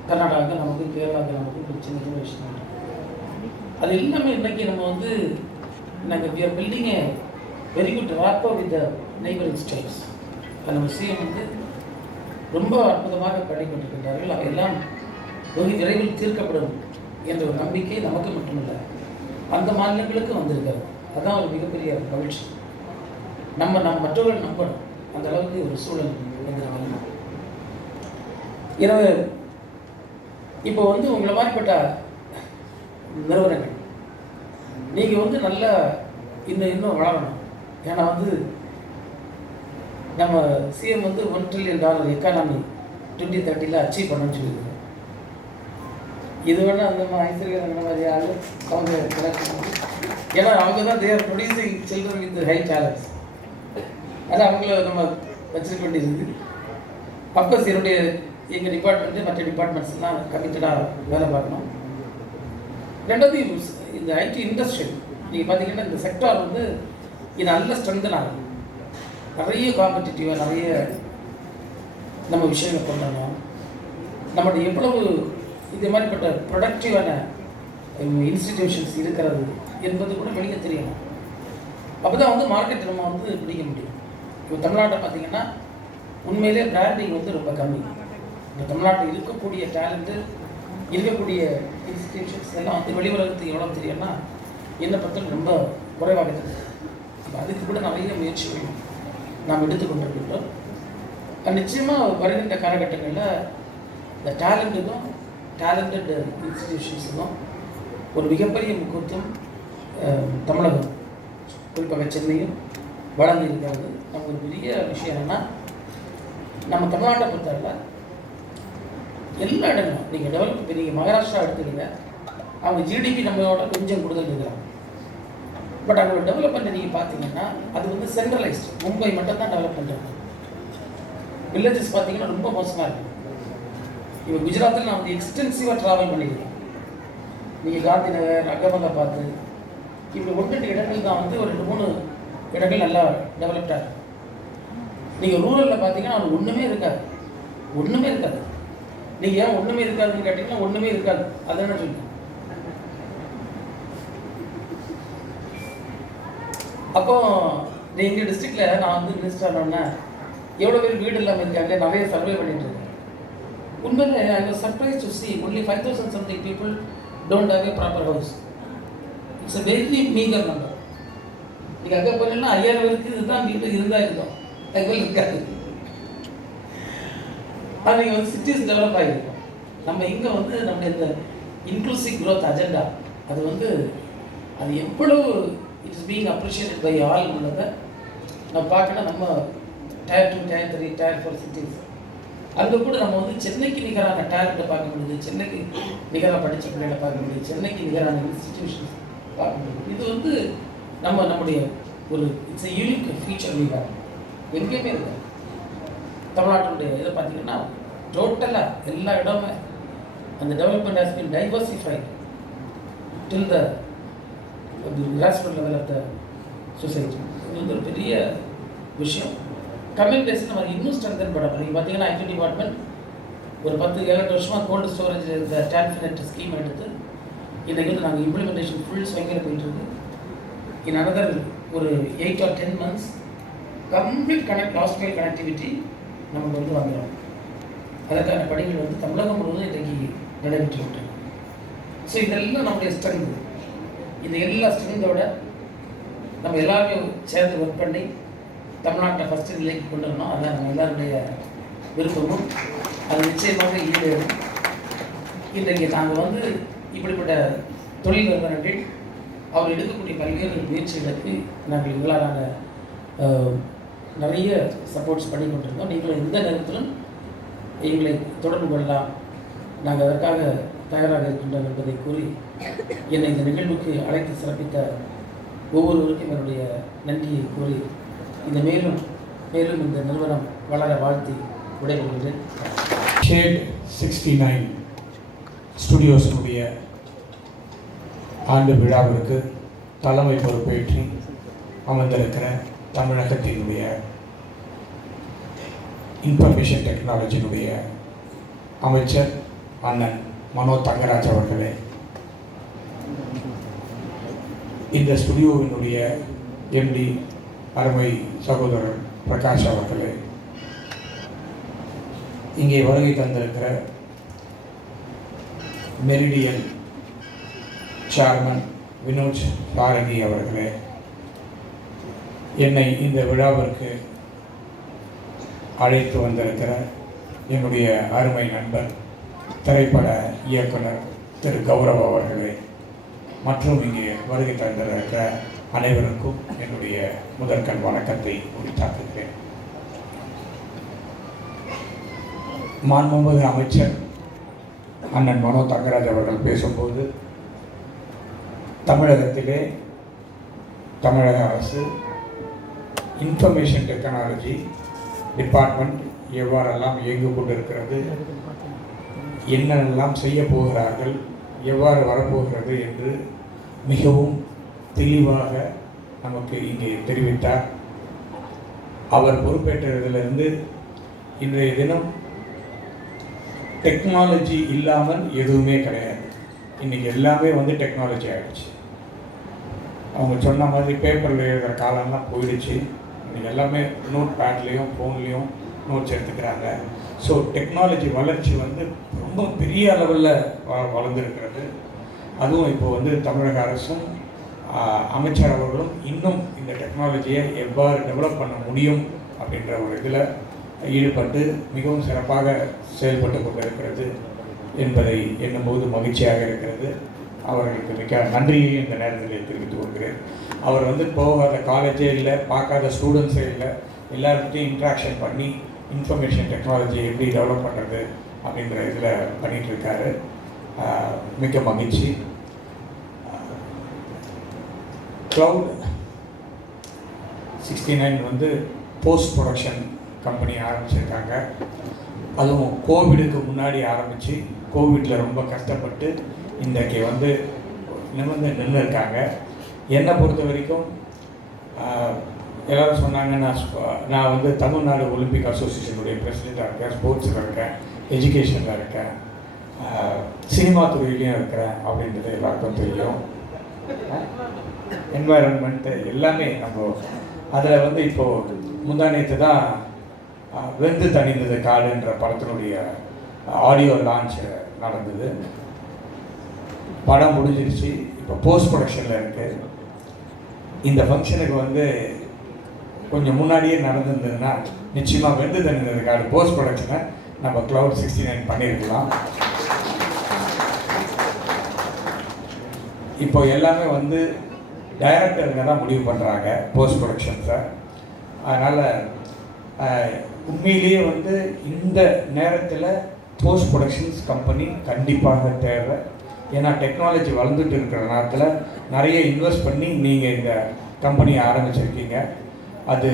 கர்நாடகாவுக்கு நமக்கு, கேரளாவுக்கு நமக்கு சின்ன சின்ன விஷயம். அது எல்லாமே இன்றைக்கி நம்ம வந்து நாங்கள் we are building a very good rapport with the neighbouring states. அது நம்ம சிஎம் வந்து ரொம்ப அற்புதமாக பண்ணிக்கொண்டிருக்கின்றார்கள். அவையெல்லாம் வெகு விரைவில் தீர்க்கப்படும் என்ற ஒரு நம்பிக்கை நமக்கு மட்டுமில்லை, அந்த மாநிலங்களுக்கு வந்திருக்கிறது. அதுதான் ஒரு மிகப்பெரிய மகிழ்ச்சி. நம்ம மற்றவர்கள் நம்பணும், அந்த அளவுக்கு ஒரு சூழல் எங்கிறாங்க. எனவே இப்போ வந்து உங்களை மாதிரிப்பட்ட நிறுவனங்கள் நீங்கள் வந்து நல்லா இன்னும் வளரணும். ஏன்னா வந்து நம்ம சிஎம் வந்து $1 trillion எக்கானமி 2030 அச்சீவ் பண்ணணும்னு சொல்லியிருக்கோம். இது வேணால் அந்த ஐஸ்வர்யா அந்த மாதிரி ஆள் அவங்க ஏன்னா அவங்க தான் they're producing children with high talents. அது அவங்கள நம்ம வச்சுருக்க வேண்டியது. அப்கோர்ஸ் எங்கள் டிபார்ட்மெண்ட்டு மற்ற டிபார்ட்மெண்ட்ஸ்லாம் கமிட்டடாக வேலை பார்க்கணும். ரெண்டாவது இந்த ஐடி இண்டஸ்ட்ரி நீங்கள் பார்த்தீங்கன்னா இந்த செக்டார் வந்து இது நல்ல ஸ்ட்ரென்தன் ஆகும். நிறைய காம்படிட்டிவாக நிறைய நம்ம விஷயங்கள் பண்ணணும். நம்மளுடைய எவ்வளவு இதே மாதிரிப்பட்ட ப்ரொடக்டிவான இன்ஸ்டிடியூஷன்ஸ் இருக்கிறது என்பது கூட வெளியே தெரியணும். அப்போ தான் வந்து மார்க்கெட் நம்ம வந்து பிடிக்க முடியும். இப்போ தமிழ்நாட்டை பார்த்தீங்கன்னா உண்மையிலே பிராண்டிங் வந்து ரொம்ப கம்மி. இப்போ தமிழ்நாட்டில் இருக்கக்கூடிய டேலண்ட்டு, இருக்கக்கூடிய இன்ஸ்டிடியூஷன்ஸ் எல்லாம் வந்து வெளி உலகத்துக்கு எவ்வளோ தெரியும்னா என்னை பொறுத்தவரை ரொம்ப குறைவாக இருக்குது. அதுக்கு கூட நிறைய முயற்சிகள் நாம் எடுத்துக்கொண்டிருக்கின்றோம். நிச்சயமாக வருகின்ற காலகட்டங்களில் இந்த டேலண்ட்டுக்கும் டேலண்டட் இன்ஸ்டிடியூஷன்ஸுக்கும் ஒரு மிகப்பெரிய முக்கியத்துவம் தமிழகம் குறிப்பாக சென்னையும் வளர்ந்து இருக்கிறது. நம்ம ஒரு பெரிய விஷயம் என்னென்னா நம்ம தமிழ்நாட்டை பொறுத்தவரை எல்லா இடங்களும் நீங்கள் டெவலப். இப்போ நீங்கள் மகாராஷ்டிரா எடுத்துக்கிங்க, அவங்க ஜிடிபி நம்மளோட கொஞ்சம் கூடுதல் இருக்கிறாங்க. பட் அவங்களோட டெவலப்மெண்ட் நீங்கள் பார்த்தீங்கன்னா அது வந்து சென்ட்ரலைஸ்டு. மும்பை மட்டும் தான் டெவலப் பண்ணுறாங்க. வில்லேஜஸ் பார்த்தீங்கன்னா ரொம்ப மோசமாக இருக்குது. இப்போ குஜராத்தில் நான் வந்து எக்ஸ்டென்சிவாக ட்ராவல் பண்ணியிருக்கேன். நீங்கள் காந்தி நகர், அகமதாபாத், இப்படி 1-2 இடங்கள் தான் வந்து ஒரு 2-3 இடங்கள் நல்லா டெவலப்டாக இருக்குது. நீங்கள் ரூரலில் பார்த்தீங்கன்னா அது ஒன்றுமே இருக்காது. நீங்கள் ஏன் ஒன்றுமே இருக்காதுன்னு கேட்டிங்கன்னா ஒன்றுமே இருக்காது. அது என்ன சொல்லுங்கள். அப்போ எங்கள் டிஸ்ட்ரிக்டில் நான் வந்து மினிஸ்டர் ஆனோன்னா எவ்வளோ பேர் வீடு இல்லாமல் இருக்காங்க, நிறைய சர்வே பண்ணிட்டு இருக்கேன். உண்மையிலே I was surprise to see only 5,000 something people don't have a proper house. It's a very meager number. நீங்கள் அங்கே போனீங்கன்னா 5,000 பேருக்கு இதுதான் வீடு இருந்தால் இருக்கும், தகவல் இருக்காது. அது நீங்கள் வந்து சிட்டிஸ் டெவலப் ஆகிருக்கும். நம்ம இங்கே வந்து நம்ம இந்த இன்க்ளூசிவ் க்ரோத் அஜெண்டா அது வந்து அது எவ்வளவு it is being appreciated by all உள்ளதை நம்ம பார்க்கணும். நம்ம Tier 2, Tier 3, Tier 4 சிட்டிஸ் அங்கே கூட நம்ம வந்து சென்னைக்கு நிகரான டேலண்ட்டை பார்க்க முடியுது, சென்னைக்கு நிகராக படித்த பிள்ளைகளை பார்க்க முடியுது, சென்னைக்கு நிகரான இன்ஸ்டிடியூஷன்ஸ் பார்க்க முடியுது. இது வந்து நம்முடைய ஒரு இட்ஸ் எ யூனிக் ஃபீச்சர். நீங்கள் எங்கேயுமே இருக்காது. தமிழ்நாட்டினுடைய இதை பார்த்தீங்கன்னா டோட்டலாக எல்லா இடமே அந்த development has been diversified till the grassroot level of the society. இது வந்து ஒரு பெரிய விஷயம். கம்மிங் டேஸ் நம்ம இன்னும் ஸ்ட்ரென்தன் பண்ண நீங்கள் பார்த்தீங்கன்னா ஐடி டிபார்ட்மெண்ட் ஒரு 10-7 வருஷமாக கோல்டு ஸ்டோரேஜ் இந்த டிரான்ஸ்ஃபினட் ஸ்கீம் எடுத்து இன்றைக்கு வந்து நாங்கள் இம்ப்ளிமெண்டேஷன் ஃபுல் ஸ்வைங்கில் போயிட்டுருக்கு. இன் அனதர் ஒரு 8 or 10 months complete last mile connectivity நமக்கு வந்து வந்துடும். அதற்கான பணிகள் வந்து தமிழகம் முழுவதும் இன்றைக்கு நடைபெற்று விட்டது. ஸோ இதெல்லாம் நம்முடைய ஸ்ட்ரென்த். இந்த எல்லா ஸ்ட்ரென்த்தோட நம்ம எல்லாருமே சேர்ந்து ஒர்க் பண்ணி தமிழ்நாட்டை ஃபஸ்ட்டு நிலைக்கு கொண்டு வரணும். அதான் நம்ம எல்லாருடைய விருப்பமும் அது நிச்சயமாக ஈடேறும். இன்றைக்கு நாங்கள் வந்து இப்படிப்பட்ட தொழில் நிறுவனங்கள் அவர் எடுக்கக்கூடிய பல்வேறு முயற்சிகளுக்கு நாங்கள் எங்களாலான நிறைய சப்போர்ட்ஸ் பண்ணி கொண்டிருந்தோம். நீங்களும் எந்த நேரத்திலும் எங்களை தொடர்பு கொள்ளலாம், நாங்கள் அதற்காக தயாராக இருக்கின்றோம் என்பதை கூறி என்னை இந்த நிகழ்வுக்கு அழைத்து சிறப்பித்த ஒவ்வொருவருக்கும் என்னுடைய நன்றியை கூறி இந்த மேலும் இந்த நிறுவனம் வளர வாழ்த்தி விடைபெறுகிறேன். ஷேட் 69 ஸ்டுடியோஸினுடைய ஆண்டு விழாவிற்கு தலைமை பொறுப்பேற்றி அமர்ந்திருக்கிற தமிழகத்தினுடைய இன்ஃபர்மேஷன் டெக்னாலஜியினுடைய அமைச்சர் அண்ணன் மனோ தங்கராஜ் அவர்களே, இந்த ஸ்டுடியோவினுடைய எம்டி அருமை சகோதரர் பிரகாஷ் அவர்களே, இங்கே வருகை தந்திருக்கிற மெரிடியன் சேர்மன் வினோத் பாரதி அவர்களே, என்னை இந்த விழாவிற்கு அழைத்து வந்திருக்கிற என்னுடைய அருமை நண்பர் திரைப்பட இயக்குனர் திரு கௌரவ் அவர்களே, மற்றும் இங்கே வருகை தந்திருக்கிற அனைவருக்கும் என்னுடைய முதற்கண் வணக்கத்தை உரித்தாக்குகிறேன். மாண்புமிகு அமைச்சர் அண்ணன் மனோ தங்கராஜ் அவர்கள் பேசும்போது தமிழகத்திலே தமிழக அரசு இன்ஃபர்மேஷன் டெக்னாலஜி டிபார்ட்மெண்ட் எவ்வாறெல்லாம் இயங்கி கொண்டிருக்கிறது, என்னென்னலாம் செய்ய போகிறார்கள், எவ்வாறு வரப்போகிறது என்று மிகவும் தெளிவாக நமக்கு இங்கே தெரிவித்தார். அவர் பொறுப்பேற்றதிலிருந்து இன்றைய தினம் டெக்னாலஜி இல்லாமல் எதுவுமே கிடையாது. இன்றைக்கி எல்லாமே டெக்னாலஜி ஆகிடுச்சு. அவங்க சொன்ன மாதிரி பேப்பரில் எழுதுகிற காலம்லாம் போயிடுச்சு. இன்றைக்கி எல்லாமே நோட் பேட்லேயும் ஃபோன்லேயும் நோட்ஸ் எடுத்துக்கிறாங்க. ஸோ டெக்னாலஜி வளர்ச்சி ரொம்ப பெரிய அளவில் வளர்ந்துருக்கிறது. அதுவும் இப்போது தமிழக அரசும் அமைச்சர் அவர்களும் இன்னும் இந்த டெக்னாலஜியை எவ்வாறு டெவலப் பண்ண முடியும் அப்படின்ற ஒரு இதில் ஈடுபட்டு மிகவும் சிறப்பாக செயல்பட்டு கொண்டிருக்கிறது என்பதை எண்ணும்போது மகிழ்ச்சியாக இருக்கிறது. அவர்களுக்கு மிக நன்றியை இந்த நேரத்தில் தெரிவித்துக் கொள்கிறேன். அவர் போகாத காலேஜே இல்லை, பார்க்காத ஸ்டூடெண்ட்ஸே இல்லை, எல்லார்கிட்டையும் இன்ட்ராக்ஷன் பண்ணி இன்ஃபர்மேஷன் டெக்னாலஜியை எப்படி டெவலப் பண்ணுறது அப்படின்ற இதில் பண்ணிகிட்ருக்காரு. மிக மகிழ்ச்சி. க்ளவுட் 69 போஸ்ட் ப்ரொடக்ஷன் கம்பெனி ஆரம்பிச்சிருக்காங்க. அதுவும் கோவிடுக்கு முன்னாடி ஆரம்பித்து கோவிடில் ரொம்ப கஷ்டப்பட்டு இன்றைக்கு நின்று இருக்காங்க. என்னை பொறுத்த வரைக்கும் எல்லோரும் சொன்னாங்க, நான் தமிழ்நாடு ஒலிம்பிக் அசோசியேஷனுடைய பிரசிடெண்ட்டாக இருக்கேன், ஸ்போர்ட்ஸில் இருக்கேன், எஜுகேஷனில் இருக்கேன், சினிமா துறையிலையும் இருக்கிறேன் அப்படின்றது எல்லாருக்கும் தெரியும். என்வாயரன்மெண்ட்டு எல்லாமே நம்ம அதில் இப்போது முந்தானேத்து தான் வெந்து தணிந்தது காடுன்ற படத்தினுடைய ஆடியோ லான்ச் நடந்தது. படம் முடிஞ்சிருச்சு, இப்போ போஸ்ட் ப்ரொடக்ஷனில் இருக்குது. இந்த ஃபங்க்ஷனுக்கு கொஞ்சம் முன்னாடியே நடந்திருந்ததுன்னா நிச்சயமாக வெந்து தணிந்தது காடு போஸ்ட் ப்ரொடக்ஷனை நம்ம க்ளவுட் 69 பண்ணியிருக்கலாம். இப்போ எல்லாமே டைரக்டருங்க தான் முடிவு பண்ணுறாங்க போஸ்ட் ப்ரொடக்ஷன்ஸை. அதனால் உண்மையிலேயே இந்த நேரத்தில் போஸ்ட் ப்ரொடக்ஷன்ஸ் கம்பெனி கண்டிப்பாக தேவை. ஏன்னா டெக்னாலஜி வளர்ந்துட்டு இருக்கிற நேரத்தில் நிறைய இன்வெஸ்ட் பண்ணி நீங்கள் இந்த கம்பெனியை ஆரம்பிச்சிருக்கீங்க. அது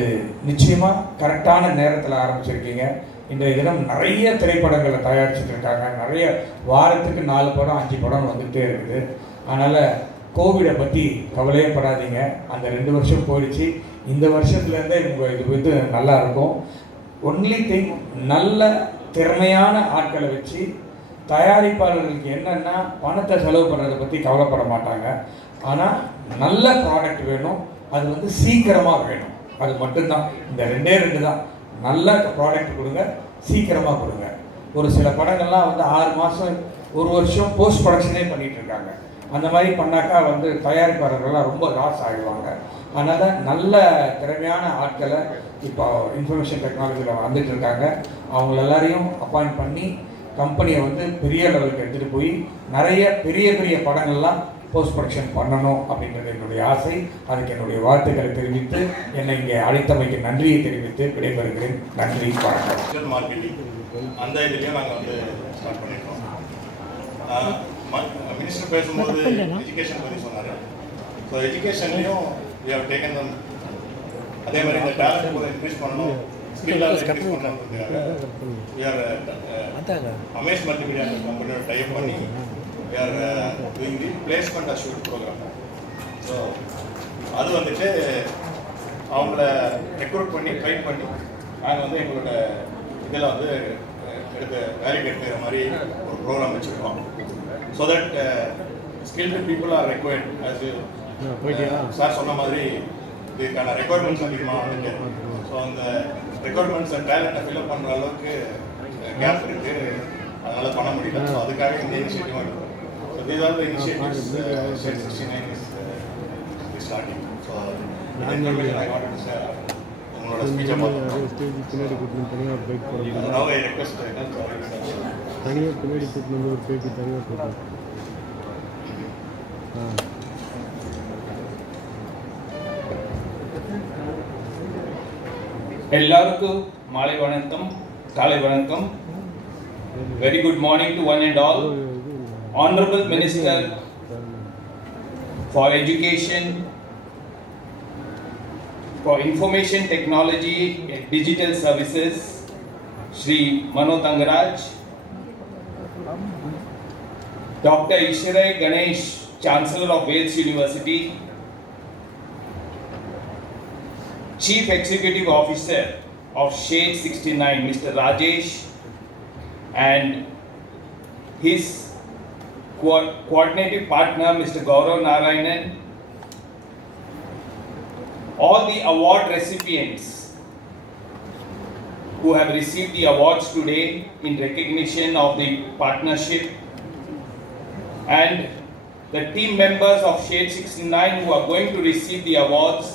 நிச்சயமாக கரெக்டான நேரத்தில் ஆரம்பிச்சிருக்கீங்க. இன்றைய தினம் நிறைய திரைப்படங்களை தயாரிச்சுட்டு இருக்காங்க. நிறைய வாரத்துக்கு 4 படம் 5 படம் வந்துகிட்டே இருக்குது. அதனால் கோவிடை பற்றி கவலையே படாதீங்க. அந்த 2 வருஷம் போயிடுச்சு. இந்த வருஷத்துலேருந்தே உங்கள் இது நல்லா இருக்கும். ஒன்லி திங், நல்ல திறமையான ஆட்களை வச்சு தயாரிப்பாளர்களுக்கு என்னென்னா பணத்தை செலவு பண்ணுறதை பற்றி கவலைப்பட மாட்டாங்க. ஆனால் நல்ல ப்ராடக்ட் வேணும், அது சீக்கிரமாக வேணும். அது மட்டும்தான். இந்த 2 தான். நல்ல ப்ராடக்ட் கொடுங்க, சீக்கிரமாக கொடுங்க. ஒரு சில படங்கள்லாம் 6 மாதம் 1 வருஷம் போஸ்ட் ப்ரொடக்ஷனே பண்ணிகிட்டு இருக்காங்க. அந்த மாதிரி பண்ணாக்கா தயாரிப்பாளர்கள்லாம் ரொம்ப லாஸ் ஆகிடுவாங்க. அதனால் நல்ல திறமையான ஆட்களை இப்போ இன்ஃபர்மேஷன் டெக்னாலஜியில் வந்துட்டு இருக்காங்க. அவங்கள எல்லாரையும் அப்பாயிண்ட் பண்ணி கம்பெனியை பெரிய லெவலுக்கு எடுத்துகிட்டு போய் நிறைய பெரிய பெரிய படங்கள்லாம் போஸ்ட் ப்ரொடக்ஷன் பண்ணணும் அப்படின்றது என்னுடைய ஆசை. அதுக்கு என்னுடைய வாழ்த்துக்களை தெரிவித்து என்னை இங்கே அழைத்தமைக்கு நன்றியை தெரிவித்து விடைபெறுகிறேன். நன்றி, வணக்கம். மார்க்கெட்டிங் அந்த இதுலேயும் நாங்கள் வந்து ஸ்டார்ட் பண்ணியிருக்கோம். மினிஸ்டர் பேசும்போது எஜுகேஷன் பற்றி சொன்னார். ஸோ எஜுகேஷன்லேயும் வி ஹவ் டேக்கன் தம். அதே மாதிரி இந்த டேலண்ட் கூட இன்க்ரீஸ் பண்ணணும், ஸ்கில் இன்க்ரீஸ் பண்ணணுன்றதுக்காக வி ஆர் அமேஷ் மல்டிமீடியா கம்பெனியோட டைப் பண்ணி we are doing the placement assured program. So அது வந்துட்டு அவங்கள ரெக்ரூட் பண்ணி ட்ரைன் பண்ணி நாங்கள் வந்து எங்களோட இதில் வந்து எடுத்து வேலைக்கு எடுத்துக்கிற மாதிரி ஒரு ப்ரோக்ராம் வச்சுருக்கோம். So that skilled people are required. As sir சொன்ன மாதிரி இதுக்கான ரெக்குவயர்மெண்ட்ஸ் அதிகமாக வந்துட்டு, ஸோ அந்த ரெக்குவயர்மெண்ட்ஸ் அண்ட் டேலண்ட்டை ஃபில்அப் பண்ணுற அளவுக்கு கேப் இருக்குது, அதனால் பண்ண முடியல. ஸோ அதுக்காக இந்த இனிஷியேட்டிவ் இருக்கும். So these are the initiatives state 69 is starting. So information I want to share. உங்களோட ஸ்பீச்சை அதாவது ஐ ரெக்வெஸ்ட் தனியாக பின்னாடி கூட்டிட்டு வந்து ஒரு பேக்கு தனியாக போட்டு எல்லாருக்கும் மாலை வணக்கம், காலை வணக்கம். Very good morning to one and all. Honorable Minister for Education, for Information Technology and Digital Services, Shri Mano Tangaraj, Dr. Ishwarai Ganesh, Chancellor of Wales University, Chief Executive Officer of Shade 69, Mr. Rajesh, and his coordinating partner, Mr. Gaurav Narayanan, all the award recipients who have received the awards today in recognition of the partnership, and the team members of Shade 69 who are going to receive the awards.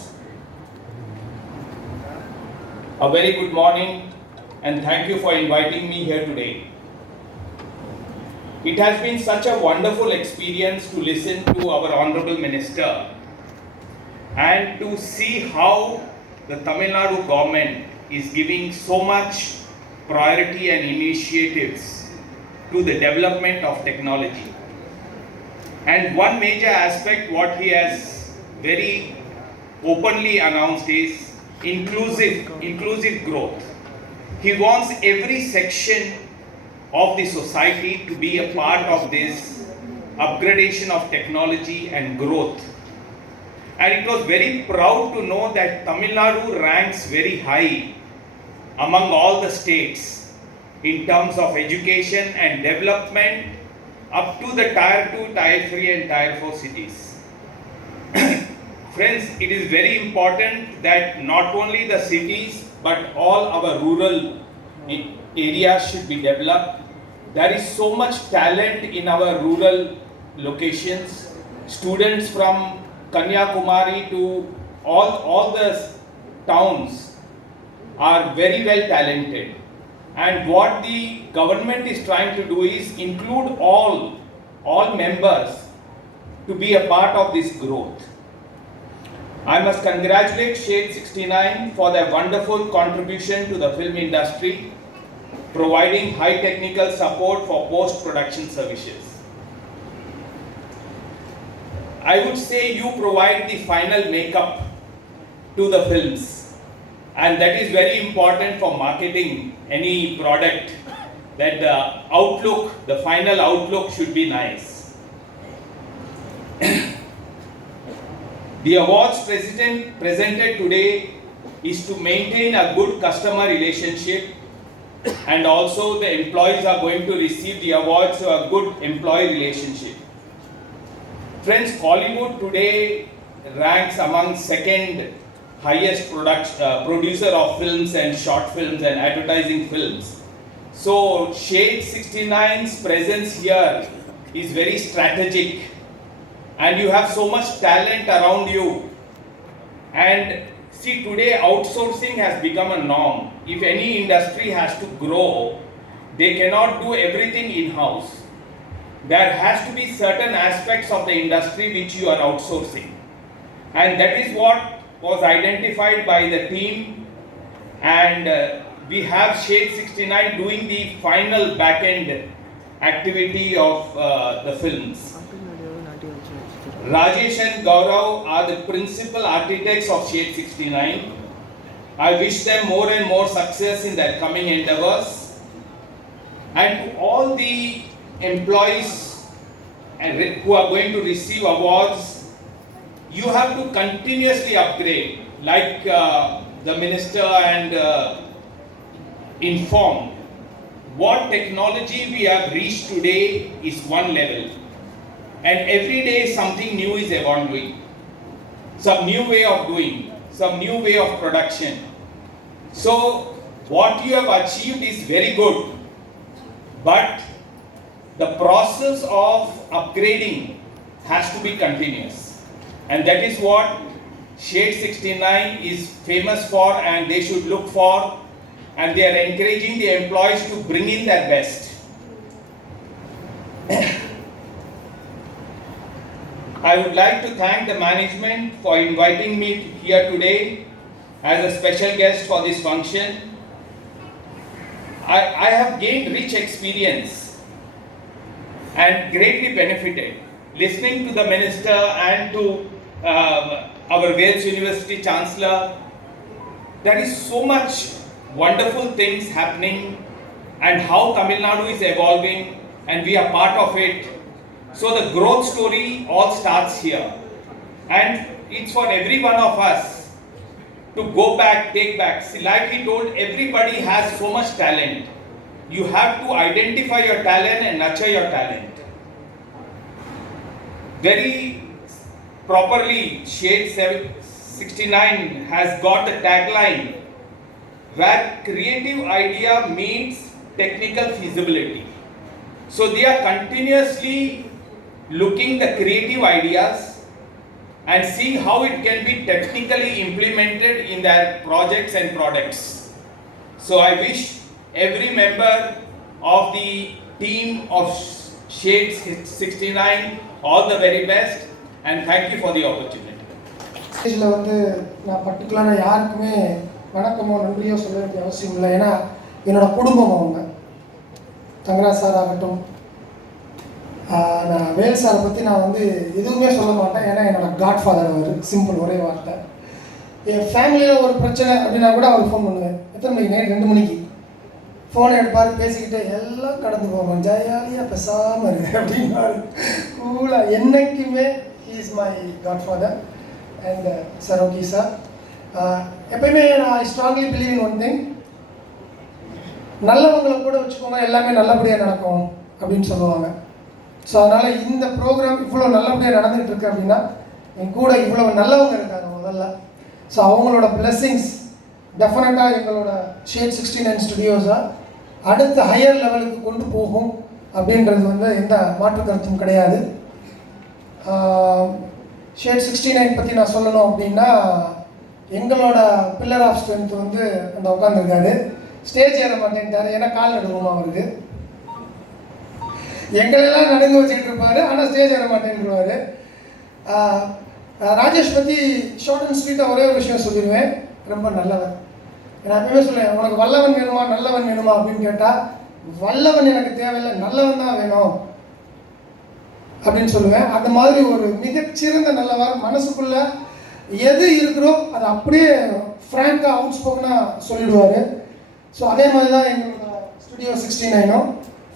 A very good morning and thank you for inviting me here today. It has been such a wonderful experience to listen to our Honorable Minister and to see how the Tamil Nadu government is giving so much priority and initiatives to the development of technology. And one major aspect what he has very openly announced is inclusive growth. He wants every section of the society to be a part of this upgradation of technology and growth. And it was very proud to know that Tamil Nadu ranks very high among all the states in terms of education and development up to the Tier 2, Tier 3 and Tier 4 cities. Friends, it is very important that not only the cities but all our rural areas should be developed. There is so much talent in our rural locations. Students from Kanyakumari to all the towns are very well talented. And what the government is trying to do is include all members to be a part of this growth. I must congratulate Shade 69 for their wonderful contribution to the film industry, providing high technical support for post-production services. I would say you provide the final makeup to the films, and that is very important for marketing any product, that the outlook, the final outlook should be nice. The awards presented today is to maintain a good customer relationship, and also the employees are going to receive the awards to a good employee relationship. Friends, Hollywood today ranks among second highest producer of films and short films and advertising films. So Shade 69's presence here is very strategic, and you have so much talent around you. And see, today outsourcing has become a norm. If any industry has to grow, they cannot do everything in-house. there has to be certain aspects of the industry which you are outsourcing. And that is what was identified by the team, and we have Shade 69 doing the final back-end activity of the films. Rajesh and Gaurav are the principal architects of Shade 69. I wish them more and more success in their coming endeavors. And to all the employees who are going to receive awards, you have to continuously upgrade, like the minister and informed. What technology we have reached today is one level, and every day something new is evolving. Some new way of doing, some new way of production. So what you have achieved is very good, but the process of upgrading has to be continuous, and that is what Shade 69 is famous for, and they should look for, and they are encouraging the employees to bring in their best. I would like to thank the management for inviting me here today as a special guest for this function. I have gained rich experience and greatly benefited listening to the minister and to our Wales University Chancellor. There is so much wonderful things happening, and how Tamil Nadu is evolving, and we are part of it. So the growth story all starts here, and it's for every one of us to go back, take back. See, like he told, everybody has so much talent. You have to identify your talent and nurture your talent. Very properly, Shade 69 has got the tagline where creative idea meets technical feasibility. So they are continuously looking the creative ideas and seeing how it can be technically implemented in their projects and products. So I wish every member of the team of Shade 69 all the very best, and thank you for the opportunity. இதில் நான் பர்டிகுலராக யாருக்குமே வணக்கமோ நன்றியோ சொல்ல வேண்டிய அவசியம் இல்லை. ஏன்னா என்னோட குடும்பம் அவங்க. தங்கராஜ் சார் ஆகட்டும், நான் வேல் சாரை பற்றி நான் எதுவுமே சொல்ல மாட்டேன். ஏன்னா என்னோட காட்ஃபாதர் அவர். சிம்பிள், ஒரே வார்த்தை. என் ஃபேமிலியில் ஒரு பிரச்சனை அப்படின்னா கூட அவர் ஃபோன் பண்ணுவேன். எத்தனை மணிக்கு? நைட் 2 மணிக்கு ஃபோனை எடுப்பார். பேசிக்கிட்டு எல்லாம் கடந்து போவோம், ஜாலியாக பேசாமல் இருக்கு அப்படின்னாரு. கூலாக என்றைக்குமே he is my godfather. And sir okay sir, எப்பயுமே நான் I strongly believe in one thing, நல்லவங்களை கூட வச்சுக்கோங்க, எல்லாமே நல்லபடியாக நடக்கும் அப்படின்னு சொல்லுவாங்க. ஸோ அதனால் இந்த ப்ரோக்ராம் இவ்வளோ நல்லபடியாக நடந்துகிட்டு இருக்கு அப்படின்னா என் கூட இவ்வளோ நல்லவங்க இருக்காங்க முதல்ல. ஸோ அவங்களோட பிளெஸ்ஸிங்ஸ் டெஃபினட்டாக எங்களோட ஷேட் 69 ஸ்டுடியோஸை அடுத்த ஹையர் லெவலுக்கு கொண்டு போகும் அப்படின்றது எந்த மாற்று கருத்தும் கிடையாது. ஷேட் 69 பற்றி நான் சொல்லணும் அப்படின்னா, எங்களோட பில்லர் ஆஃப் ஸ்ட்ரென்த் அந்த உட்காந்துருக்காரு. ஸ்டேஜ் ஏற மாட்டேன்ட்டார், ஏன்னா கால் நடுவோம் அவருக்கு. எங்களெல்லாம் நடுங்க வச்சுக்கிட்டு இருப்பார், ஆனால் ஸ்டேஜ் ஏற மாட்டேன்ருவார். ராஜேஷ் பற்றி ஷார்ட் அண்ட் ஸ்வீட்டாக ஒரே ஒரு விஷயம் சொல்லிடுவேன், ரொம்ப நல்லவன். நான் எப்பயுமே சொல்லுவேன், உனக்கு வல்லவன் வேணுமா நல்லவன் வேணுமா அப்படின்னு கேட்டால், வல்லவன் எனக்கு தேவையில்லை, நல்லவன் தான் வேணும் அப்படின்னு சொல்லுவேன். அந்த மாதிரி ஒரு மிகச்சிறந்த நல்லவர். மனசுக்குள்ள எது இருக்கிறோ அதை அப்படியே ஃப்ராங்காக அவுட் ஸ்போக்கனாக சொல்லிடுவார். ஸோ அதே மாதிரி தான் எங்களோட ஸ்டுடியோ 69ம்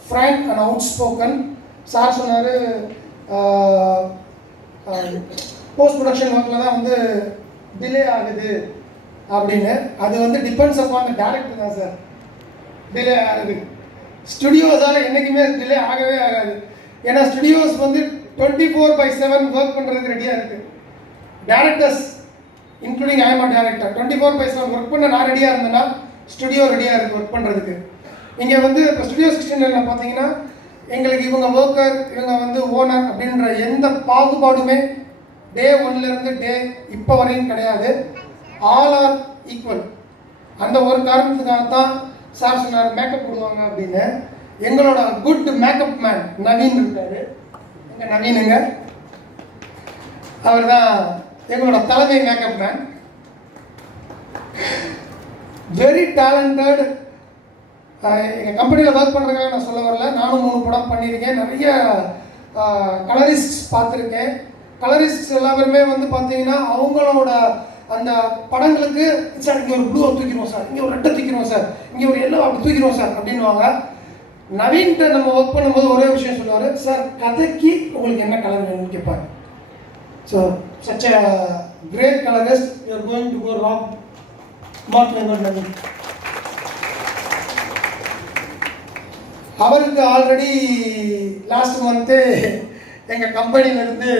frank and out spoken. Sir சொன்னார், போஸ்ட் ப்ரொடக்ஷன் ஒர்க்கில் தான் டிலே ஆகுது அப்படின்னு. அது டிபெண்ட்ஸ் அப்பான் த டேரக்டர் தான் சார் டிலே ஆகுது. ஸ்டுடியோஸால் என்றைக்குமே டிலே ஆகவே ஆகாது. ஏன்னா ஸ்டுடியோஸ் 24/7 ஒர்க் பண்ணுறதுக்கு ரெடியாக இருக்குது. Directors including I am a director 24/7 work பண்ண நான் ரெடியாக இருந்தேன்னா ஸ்டுடியோ ரெடியாக இருக்குது ஒர்க் பண்ணுறதுக்கு. இங்கே இப்போ ஸ்டுடியோ 69 பார்த்தீங்கன்னா எங்களுக்கு இவங்க ஒர்க்கர், இவங்க ஓனர் அப்படின்ற எந்த பாகுபாடுமே டே 1லேருந்து டே இப்போ வரையும் கிடையாது. All are equal. அந்த ஒரு காரணத்துக்காக தான் சார் சொன்னார் மேக்கப் போடுவாங்க அப்படின்னு. எங்களோட குட் மேக்கப் மேன் நவீன் இருக்காரு. எங்க நவீனுங்க, அவர் தான் எங்களோட தலைமை மேக்கப் மேன். Very talented. எங்கள் கம்பெனியில் ஒர்க் பண்ணுறதுக்காக நான் சொல்ல வரல, நானும் 3 படம் பண்ணியிருக்கேன். நிறைய கலரிஸ்ட் பார்த்துருக்கேன். கலரிஸ்ட் எல்லாருமே வந்து பார்த்தீங்கன்னா அவங்களோட அந்த படங்களுக்கு சார் இங்கே ஒரு ப்ளூவை தூக்கிடுவோம் சார், இங்கே ஒரு ரெட்டை தூக்கிடுவோம் சார், இங்கே ஒரு எல்லோ அப்படி தூக்கிடுவோம் சார் அப்படின்வாங்க. நவீன்கிட்ட நம்ம ஒர்க் பண்ணும்போது ஒரே விஷயம் சொல்லுவார், சார் கதைக்கு உங்களுக்கு என்ன கலர் வேணும்னு கேட்பார். So such a great colourist. You are going to go rock not never Naveen. அவருக்கு ஆல்ரெடி லாஸ்ட் மந்த்து எங்கள் கம்பெனியிலேருந்து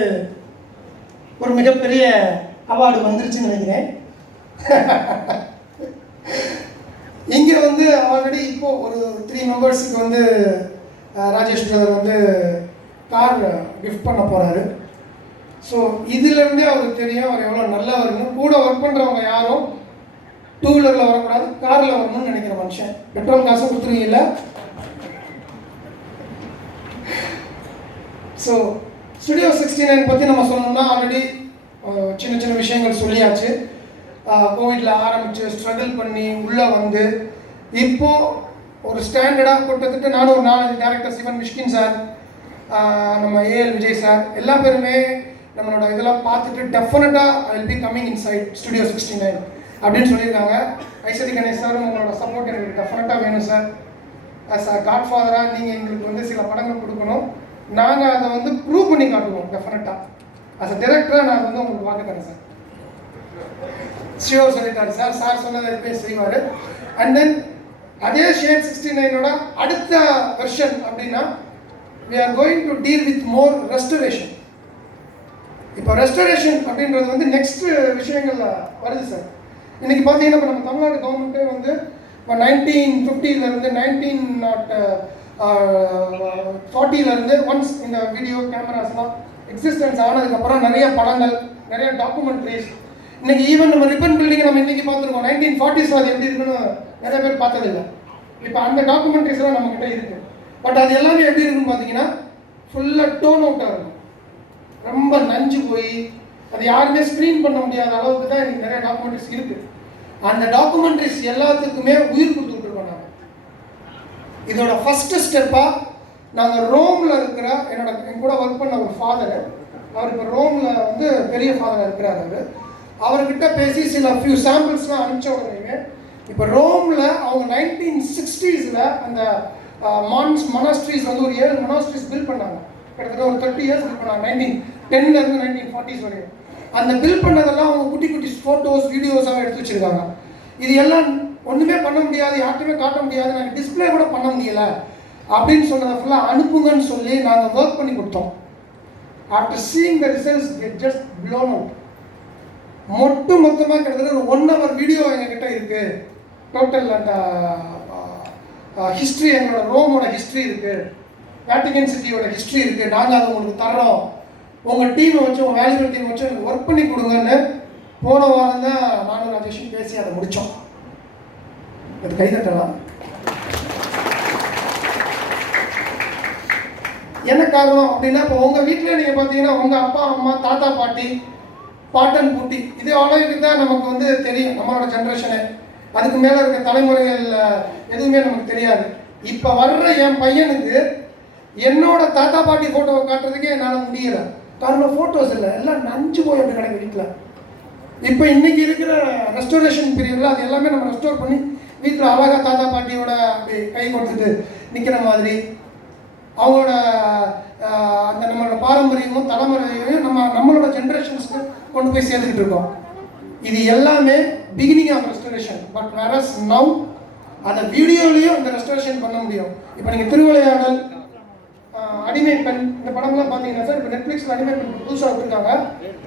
ஒரு மிகப்பெரிய அவார்டு வந்துருச்சுன்னு நினைக்கிறேன். இங்கே வந்து ஆல்ரெடி இப்போது ஒரு 3 மெம்பர்ஸுக்கு வந்து ராஜேஷ் பிரதர் வந்து கார் கிஃப்ட் பண்ண போகிறாரு. ஸோ இதுலேருந்தே அவருக்கு தெரியும் அவர் எவ்வளோ நல்லவர்னு. கூட ஒர்க் பண்ணுறவங்க யாரும் 2 வீலரில் வரக்கூடாது, காரில் வரணும்னு நினைக்கிற மனுஷன். பெட்ரோல் காசும் கொடுத்துருவீங்கள. ஸோ ஸ்டுடியோ 69 பற்றி நம்ம சொல்லணும்னா ஆல்ரெடி சின்ன சின்ன விஷயங்கள் சொல்லியாச்சு. கோவிடில் ஆரம்பித்து ஸ்ட்ரகிள் பண்ணி உள்ளே வந்து இப்போது ஒரு ஸ்டாண்டர்டாக கிட்டத்தட்ட நானும் ஒரு 4 டேரக்டர், சிவன் மிஷ்கின் சார், நம்ம ஏஎல் விஜய் சார் எல்லா பேருமே நம்மளோட இதெல்லாம் பார்த்துட்டு டெஃபினட்டாக I will be coming inside studio 69 அப்படின்னு சொல்லியிருக்காங்க. ஐஸ்வரி கணேஷ் சார் உங்களோட சப்போர்ட் எனக்கு டெஃபினட்டாக வேணும் சார். ஆஸ் அ காட் ஃபாதராக நீங்கள் எங்களுக்கு வந்து சில படங்கள் கொடுக்கணும், நாங்கள் அதை வந்து ப்ரூவ் பண்ணி காட்டுவோம் டெஃபினட்டாக. ஆஸ் அ டைரக்டராக நான் வந்து உங்களுக்கு பார்க்க தரேன் சார். ஷியோர் சொல்லிட்டாரு சார், சார் சொன்னதை போய் செய்வார். அண்ட் தென் அதே ஷேட் 69ஓட அடுத்த வெர்ஷன் அப்படின்னா we are going to deal with more restoration. இப்போ ரெஸ்டரேஷன் அப்படின்றது வந்து நெக்ஸ்ட் விஷயங்கள்ல வருது சார். இன்னைக்கு பார்த்தீங்கன்னா இப்போ நம்ம தமிழ்நாடு கவர்மெண்ட்டே வந்து இப்போ 1950 1940 ஒன்ஸ் இந்த வீடியோ கேமராஸ்லாம் எக்ஸிஸ்டன்ஸ் ஆனதுக்கப்புறம் நிறைய படங்கள், நிறைய டாக்குமெண்ட்ரிஸ். இன்னைக்கு ஈவன் நம்ம ரிப்பன் பில்டிங் நம்ம இன்னைக்கு பார்த்துருக்கோம். 1940s அது எப்படி இருக்குன்னு நிறைய பேர் பார்த்ததில்லை. இப்போ அந்த டாக்குமெண்ட்ரிஸ்லாம் நம்மக்கிட்ட இருக்குது. பட் அது எல்லாமே எப்படி இருக்குன்னு பார்த்தீங்கன்னா ஃபுல்லாக டோன் அவுட்டாக இருக்கும், ரொம்ப நஞ்சு போய் அது யாருமே ஸ்க்ரீன் பண்ண முடியாத அளவுக்கு தான் எனக்கு நிறைய டாக்குமெண்ட்ரிஸ் இருக்குது. அந்த டாக்குமெண்ட்ரிஸ் எல்லாத்துக்குமே உயிர் கொடுத்துட்ருக்கோம் நாங்கள். இதோட ஃபஸ்ட்டு ஸ்டெப்பாக நாங்கள் ரோமில் இருக்கிற என் கூட ஒர்க் பண்ண ஒரு ஃபாதரு, அவர் இப்போ ரோமில் வந்து பெரிய ஃபாதராக இருக்கிறார். அவர்கிட்ட பேசி சில ஃபியூ சாம்பிள்ஸ்லாம் அனுப்பிச்ச உடனே இப்போ ரோமில் அவங்க 1960s அந்த மொனாஸ்ட்ரீஸ் வந்து ஒரு 7 மொனாஸ்ட்ரீஸ் பில்ட் பண்ணாங்க. கிட்டத்தட்ட ஒரு 30 இயர்ஸ் பில்ட் பண்ணாங்க, 1910 1940s வரையும். அந்த பில்ட் பண்ணதெல்லாம் அவங்க குட்டி குட்டி ஃபோட்டோஸ் வீடியோஸாக எடுத்து வச்சுருக்காங்க. இது எல்லாம் ஒன்றுமே பண்ண முடியாது, யார்ட்டுமே காட்ட முடியாது, நாங்கள் டிஸ்பிளே கூட பண்ண முடியலை அப்படின்னு சொன்னதை ஃபுல்லாக அனுப்புங்கன்னு சொல்லி நாங்கள் ஒர்க் பண்ணி கொடுத்தோம். After seeing the results get just blown out. மொத்தமாக கிட்டத்தட்ட ஒரு 1 hour வீடியோ எங்ககிட்ட இருக்குது. டோட்டல் அந்த ஹிஸ்ட்ரி, எங்களோட ரோமோட ஹிஸ்ட்ரி இருக்குது, வேட்டிகன் சிட்டியோட ஹிஸ்ட்ரி இருக்குது. நாங்கள் அதை உங்களுக்கு தர்றோம், உங்கள் டீமை வச்சு, உங்கள் வேல்யூபிள் டீம் வச்சு எனக்கு ஒர்க் பண்ணி கொடுங்கன்னு போன வாரம் தான் நானும் ராஜேஷும் பேசி அதை முடித்தோம். அது கைதட்டலாம். என்ன காரணம் அப்படின்னா, இப்போ உங்கள் வீட்டில் நீங்கள் பார்த்தீங்கன்னா உங்கள் அப்பா அம்மா தாத்தா பாட்டி பாட்டன் பூட்டி இது அளவுக்கு தான் நமக்கு வந்து தெரியும், நம்மளோட ஜென்ரேஷனு. அதுக்கு மேலே இருக்க தலைமுறைகள் எதுவுமே நமக்கு தெரியாது. இப்போ வர்ற என் பையனுக்கு என்னோட தாத்தா பாட்டி ஃபோட்டோவை காட்டுறதுக்கே என்னால் முடியலை. காரணம் ஃபோட்டோஸ் இல்லை, எல்லாம் நஞ்சு போய் அப்படி கிடக்கு வீட்டில். இப்போ இன்றைக்கி இருக்கிற ரெஸ்டோரேஷன் பீரியடில் அது எல்லாமே நம்ம ரெஸ்டோர் பண்ணி வீட்டில் அழகாக தாத்தா பாட்டியோட அப்படி கை கொடுத்துட்டு நிற்கிற மாதிரி அவங்களோட அந்த நம்மளோட பாரம்பரியமும் தலைமுறையும் நம்மளோட ஜென்ரேஷன்ஸ்க்கு கொண்டு போய் சேர்த்துக்கிட்டு இருக்கோம். இது எல்லாமே beginning of restoration. But whereas now அந்த வீடியோலையும் இந்த ரெஸ்டோரேஷன் பண்ண முடியும். இப்போ நீங்கள் திருவிளையாடல், அடிமை பெண், இந்த படம்லாம் பார்த்தீங்கன்னா சார் இப்போ நெட்ஃப்ளிக்ஸில் அடிமை பெண் புதுசாக வச்சுருக்காங்க.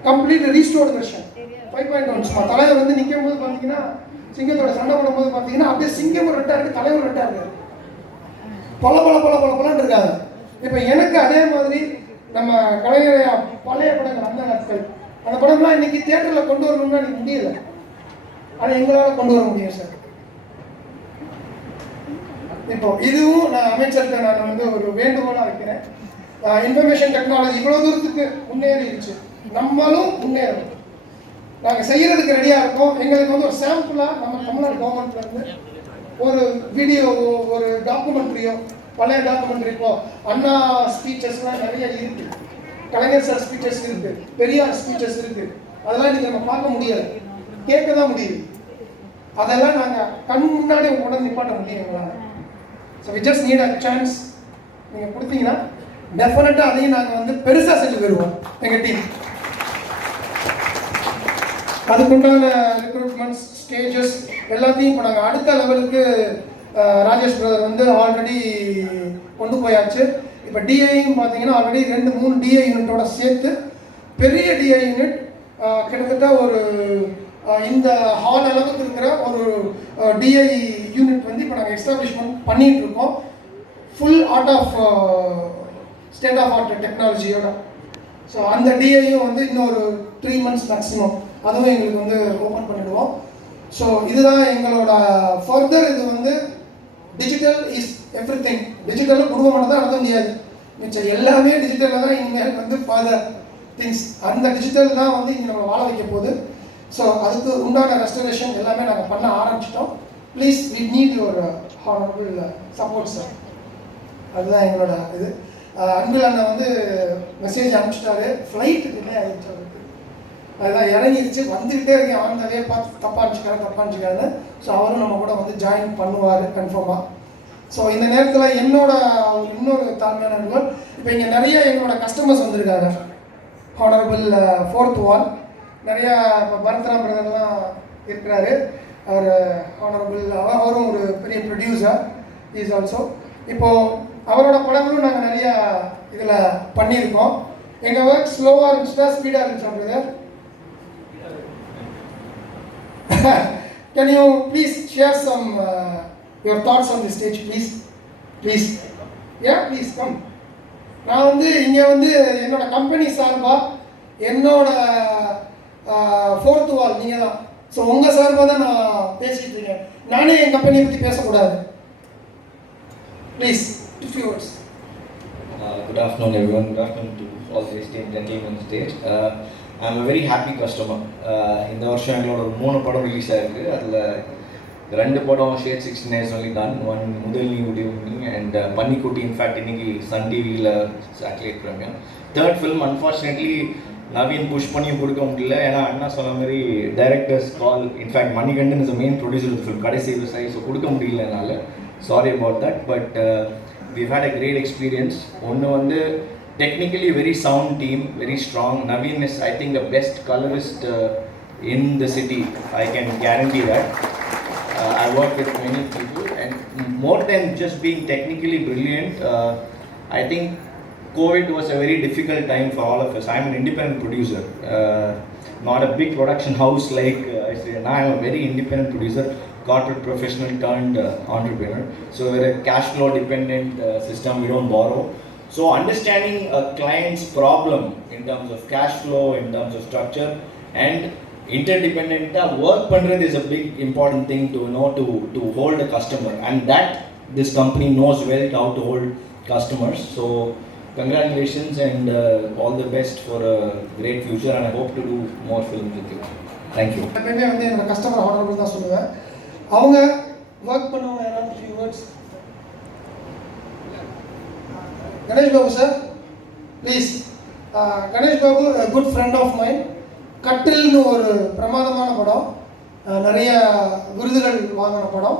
Complete restored version 5.1. தலைவர் வந்து நிற்கும் போது பார்த்தீங்கன்னா சிங்கத்தோட சண்டை போடும்போது பார்த்தீங்கன்னா அப்படியே சிங்கமும் ரெட்டாக இருக்குது, தலைவர் ரெட்டாக இருக்குது, பல இருக்காங்க. இப்போ எனக்கு அதே மாதிரி நம்ம கலைஞரைய பழைய படங்கள், அந்த நாட்கள் அந்த படம்லாம் இன்னைக்கு தியேட்டரில் கொண்டு வரணும்னா எனக்கு முடியல, அதை எங்களால் கொண்டு வர முடியும் சார். இப்போ இதுவும் நான் அமைச்சர்கிட்ட நான் வந்து ஒரு வேண்டுகோளாக வைக்கிறேன். இன்ஃபர்மேஷன் டெக்னாலஜி இவ்வளோ தூரத்துக்கு முன்னேறிடுச்சு, நம்மளும் முன்னேறணும். நாங்கள் செய்கிறதுக்கு ரெடியாக இருக்கோம். எங்களுக்கு வந்து ஒரு சாம்பிளாக நம்ம தமிழ்நாடு கவர்மெண்ட்லேருந்து ஒரு வீடியோவோ ஒரு டாக்குமெண்ட்ரியோ, பழைய டாக்குமெண்ட்ரி, இப்போ அண்ணா ஸ்பீச்சஸ்லாம் நிறைய இருக்குது, கலைஞர் சார் ஸ்பீச்சஸ் இருக்குது, பெரியார் ஸ்பீச்சஸ் இருக்குது. அதெல்லாம் இன்றைக்கி நம்ம பார்க்க முடியாது, கேட்க தான் முடியுது. அதெல்லாம் நாங்கள் கண் முன்னாடி உடனே நிப்பாட்ட முடியும் எங்களால். So we just need a chance. நீங்கள் கொடுத்தீங்கன்னா டெஃபினட்டாக அதையும் நாங்கள் வந்து பெருசாக செஞ்சு தருவோம் எங்கள் டீம். அதுக்குண்டான ரெக்ரூட்மெண்ட்ஸ் ஸ்டேஜஸ் எல்லாத்தையும் இப்போ நாங்கள் அடுத்த லெவலுக்கு ராஜேஷ் பிரதர் வந்து ஆல்ரெடி கொண்டு போயாச்சு. இப்போ டிஐயும் பார்த்தீங்கன்னா ஆல்ரெடி 2-3 டிஐ யூனிட்டோட சேர்த்து பெரிய டிஐ யூனிட் கிட்டத்தட்ட ஒரு இந்த ஹால் அளவுக்கு இருக்கிற ஒரு டிஐ யூனிட் வந்து இப்போ நாங்கள் எஸ்டாப்ளிஷ்மெண்ட் பண்ணிகிட்டு இருக்கோம். Full art of state of art டெக்னாலஜியோட. ஸோ அந்த டிஐயும் வந்து இன்னும் ஒரு 3 months மேக்ஸிமம் அதுவும் எங்களுக்கு வந்து ஓப்பன் பண்ணிவிடுவோம். ஸோ இதுதான் எங்களோட ஃபர்தர். இது வந்து டிஜிட்டல் இஸ் எவ்ரி திங். டிஜிட்டலும் குடும்பம் தான் நடத்த முடியாது, மிச்சம் எல்லாமே டிஜிட்டலில் தான் இனிமேல் வந்து ஃபாதர் திங்ஸ். அந்த டிஜிட்டல் தான் வந்து இங்கே நம்ம வாழ வைக்க போகுது. ஸோ அதுக்கு உண்டான ரெஸ்டரேஷன் எல்லாமே நாங்கள் பண்ண ஆரம்பிச்சிட்டோம். Please we need your honourable support sir. அதுதான் எங்களோட இது. அன்பில் அண்ணன் வந்து மெசேஜ் அனுப்பிச்சிட்டாரு, ஃப்ளைட்டு டிலே ஆகிடுச்சு அவருக்கு. அதுதான் இறங்கிடுச்சு, வந்துக்கிட்டே இருக்கேன் ஆன்தவே, பார்த்து தப்பாக அனுப்பிச்சிக்காரு. ஸோ அவரும் நம்ம கூட வந்து ஜாயின் பண்ணுவார் கன்ஃபார்மாக. ஸோ இந்த நேரத்தில் என்னோட இன்னொரு தாழ்மையான நண்பர், இப்போ இங்கே நிறைய எங்களோட கஸ்டமர்ஸ் வந்திருக்காங்க. ஹானரபிள் 4th வால் நிறையா இப்போ பரத்ராம் பிரதர்லாம் இருக்கிறாரு. அவர் ஹானரபிள் அவரும் ஒரு பெரிய ப்ரொடியூசர் இஸ் ஆல்சோ. இப்போது அவரோட படங்களும் நாங்கள் நிறையா இதில் பண்ணியிருக்கோம். எங்கள் ஒர்க் ஸ்லோவாக இருந்துச்சுன்னா ஸ்பீடாக இருந்துச்சா brother? Can you please share some your thoughts on the stage, please? Yeah, please come. நான் வந்து இங்கே வந்து என்னோட கம்பெனி சார்பாக என்னோட 4th வால் நீங்கள் தான். ஸோ உங்கள் சார்பாக தான் நான் பேசிகிட்டு இருக்கேன். நானே என் கம்பெனியை பற்றி பேசக்கூடாது. Please, 2 few words. Good afternoon everyone. Good afternoon to all the esteemed gentlemen on stage. I'm a very happy customer. இந்த வருஷம் எங்களோட ஒரு 3 படம் ரிலீஸ் ஆயிருக்கு. அதில் 2 படம் shade 16 is only done. One முதல் நீ முடிவு நீ அண்ட் பன்னிக்குட்டி. இன்ஃபேக்ட் இன்னைக்கு சன் டிவியில் சேட்டலைட் பண்ணாங்க. 3rd film unfortunately Naveen push பண்ணி கொடுக்க முடியல. ஏன்னா அண்ணா சொன்ன மாதிரி directors call, in fact Manikandan is main producer of film, Kadaisi Vivasayi. So கொடுக்க முடியல என்னால். Sorry about that. But we've had a great experience. ஒன்று வந்து technically very sound team, very strong. Naveen is, I think, the best colorist in the city. I can guarantee that. I work with many people, and more than just being technically brilliant, I think COVID was a very difficult time for all of us. I'm an independent producer, not a big production house like I say. Now I'm a very independent producer, corporate professional turned entrepreneur. So we're a cash flow dependent system. We don't borrow. So understanding a client's problem in terms of cash flow, in terms of structure, and interdependent work pandrathu is a big important thing to know to hold a customer, and that this company knows well how to hold customers. So congratulations and all the best for a great future, and I hope to do more films with you. Thank you. எப்பயுமே வந்து என்னோட customer honourable தான் சொல்லுவேன். அவங்க work பண்ணுவாங்க. யாராவது few words. Ganesh Babu sir please. Ganesh Babu good friend of mind. கட்டில்னு ஒரு பிரமாதமான படம், நிறைய விருதுகள் வாங்கின படம்.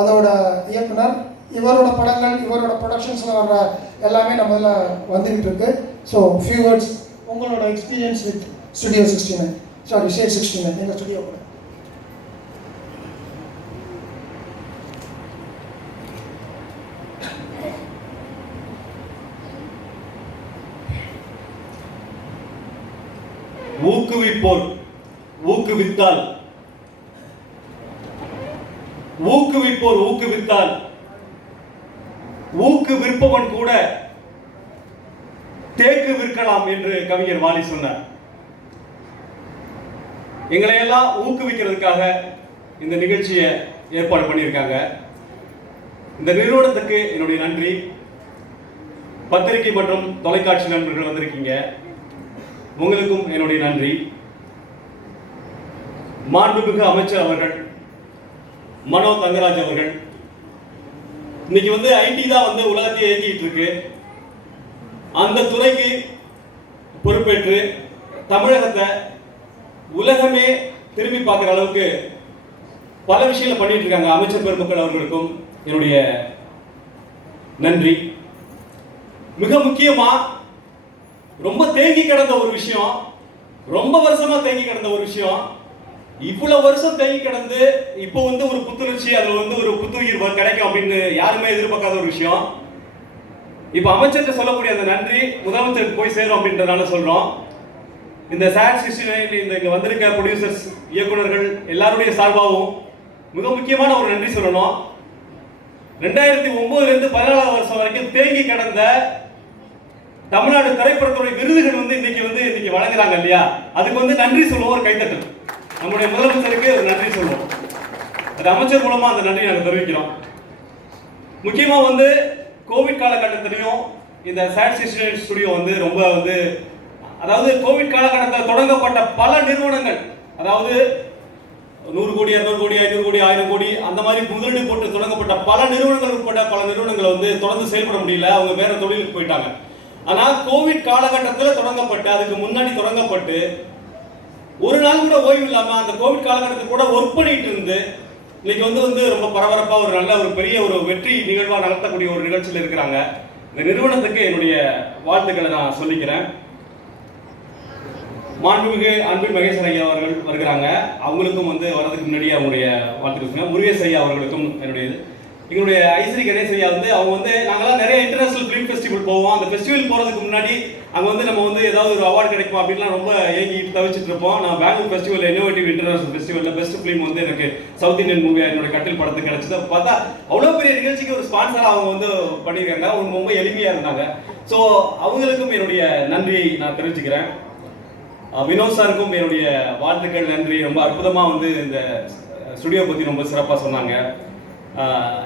அதோட இயக்குனர், இவரோட படங்கள், இவரோட ப்ரொடக்ஷன்ஸில் வர்ற எல்லாமே நம்ம இதில் வந்துக்கிட்டு இருக்கு. ஸோ ஃபியூ வேர்ட்ஸ் உங்களோட experience with studio 69, sorry shade 69 எங்கள் ஸ்டுடியோ கூட. ஊக்குவிப்போர் ஊக்குவித்தால் ஊக்கு விற்பவன் கூட தேக்கு விற்கலாம் என்று கவிஞர் வாலி சொன்னார். எங்களை எல்லாம் ஊக்குவிக்கிறதுக்காக இந்த நிகழ்ச்சியை ஏற்பாடு பண்ணியிருக்காங்க. இந்த நிறுவனத்துக்கு என்னுடைய நன்றி. பத்திரிகை மற்றும் தொலைக்காட்சி நண்பர்கள் வந்திருக்கீங்க, உங்களுக்கும் என்னுடைய நன்றி. மாண்புமிகு அமைச்சர் அவர்கள் மனோ தங்கராஜ் அவர்கள், இன்னைக்கு வந்து ஐடி தான் வந்து உலகத்தை இயக்கிட்டு இருக்கு. அந்த துறைக்கு பொறுப்பேற்று தமிழகத்தை உலகமே திரும்பி பார்க்குற அளவுக்கு பல விஷயங்களை பண்ணிட்டு இருக்காங்க. அமைச்சர் பெருமக்கள் அவர்களுக்கும் என்னுடைய நன்றி. மிக முக்கியமா ரொம்ப தேங்கி கிடந்த ஒரு விஷயம், ரொம்ப வருஷமா தேங்கி கிடந்த ஒரு விஷயம், இவ்வளவு வருஷம் தேங்கி கிடந்து இப்போ வந்து ஒரு புத்துணர்ச்சி, அதுல வந்து ஒரு புத்துயிர் கிடைக்கும் அப்படின்னு யாருமே எதிர்பார்க்காத ஒரு விஷயம். இப்ப அமைச்சர்கிட்ட சொல்லக்கூடிய அந்த நன்றி முதலமைச்சருக்கு போய் சேரும் அப்படின்றதால சொல்றோம். இந்த SAT 69 இந்த இங்க வந்திருக்க ப்ரொடியூசர்ஸ், இயக்குனர்கள் எல்லாருடைய சார்பாகவும் மிக முக்கியமான ஒரு நன்றி சொல்லணும். 2009 இருந்து 14 வருஷம் வரைக்கும் தேங்கி கிடந்த தமிழ்நாடு திரைப்படத்துறை விருதுகள் வந்து இன்னைக்கு வழங்குறாங்க இல்லையா, அதுக்கு வந்து நன்றி சொல்லுவோம். ஒரு கைத்தட்டல் நம்முடைய முதலமைச்சருக்கு ஒரு நன்றி சொல்லுவோம். அது அமைச்சர் மூலமா அந்த நன்றி நாங்கள் தெரிவிக்கிறோம். முக்கியமா வந்து கோவிட் காலகட்டத்திலையும் இந்த SAT 69 ஸ்டுடியோ வந்து ரொம்ப வந்து, அதாவது கோவிட் காலகட்டத்தில் தொடங்கப்பட்ட பல நிறுவனங்கள், அதாவது 100 கோடி 200 கோடி 500 கோடி 1000 கோடி அந்த மாதிரி முதலீடு போட்டு தொடங்கப்பட்ட பல நிறுவனங்கள் உட்பட பல நிறுவனங்கள் வந்து தொடர்ந்து செயல்பட முடியல, அவங்க வேற தொழிலுக்கு போயிட்டாங்க. ஆனா கோவிட் காலகட்டத்தில் தொடங்கப்பட்டு, அதுக்கு முன்னாடி தொடங்கப்பட்டு ஒரு நாள் கூட ஓய்வு இல்லாம அந்த கோவிட் காலகட்டத்தில் கூட ஒர்க் பண்ணிட்டு இருந்து இன்னைக்கு வந்து ரொம்ப பரபரப்பா ஒரு நல்ல ஒரு பெரிய ஒரு வெற்றி நிகழ்வா நடத்தக்கூடிய ஒரு நிகழ்ச்சியில் இருக்கிறாங்க. இந்த நிறுவனத்துக்கு என்னுடைய வாழ்த்துக்களை நான் சொல்லிக்கிறேன். மாண்புமிகு அன்பில் மகேசன் ஐயா அவர்கள் வருகிறாங்க, அவங்களுக்கும் வந்து வரதுக்கு முன்னாடியே அவங்களுடைய வாழ்த்துக்கள். முருகேஷ் ஐயா அவர்களுக்கும் எங்களுடைய ஐஸ்ரீ கணேஷ் ஐயா வந்து அவங்க வந்து நாங்களாம் நிறைய இன்டர்நேஷனல் ஃபிலிம் ஃபெஸ்டிவல் போவோம். அந்த ஃபெஸ்டிவல் போகிறதுக்கு முன்னாடி அங்கே வந்து நம்ம வந்து ஏதாவது ஒரு அவார்டு கிடைக்கும் அப்படின்லாம் ரொம்ப ஏங்கிட்டு தவிச்சிட்டு இருப்போம். நான் பெங்களூர் ஃபெஸ்டிவல், இன்னோவேட்டிவ் இன்டர்நேஷனல் ஃபெஸ்டிவலில் பெஸ்ட் ஃபிலிம் வந்து எனக்கு சவுத் இந்தியன் மூவியாக என்னோட கட்டில் படத்துக்கு கிடைச்சது. பார்த்தா அவ்வளோ பெரிய நிகழ்ச்சிக்கு ஒரு ஸ்பான்சராக அவங்க வந்து பண்ணியிருக்காங்க. அவங்க ரொம்ப எளிமையாக இருந்தாங்க. ஸோ அவங்களுக்கும் என்னுடைய நன்றியை நான் தெரிவிச்சுக்கிறேன். வினோத் சாருக்கும் என்னுடைய வாழ்த்துக்கள், நன்றி. ரொம்ப அற்புதமாக வந்து இந்த ஸ்டுடியோ பற்றி ரொம்ப சிறப்பாக சொன்னாங்க.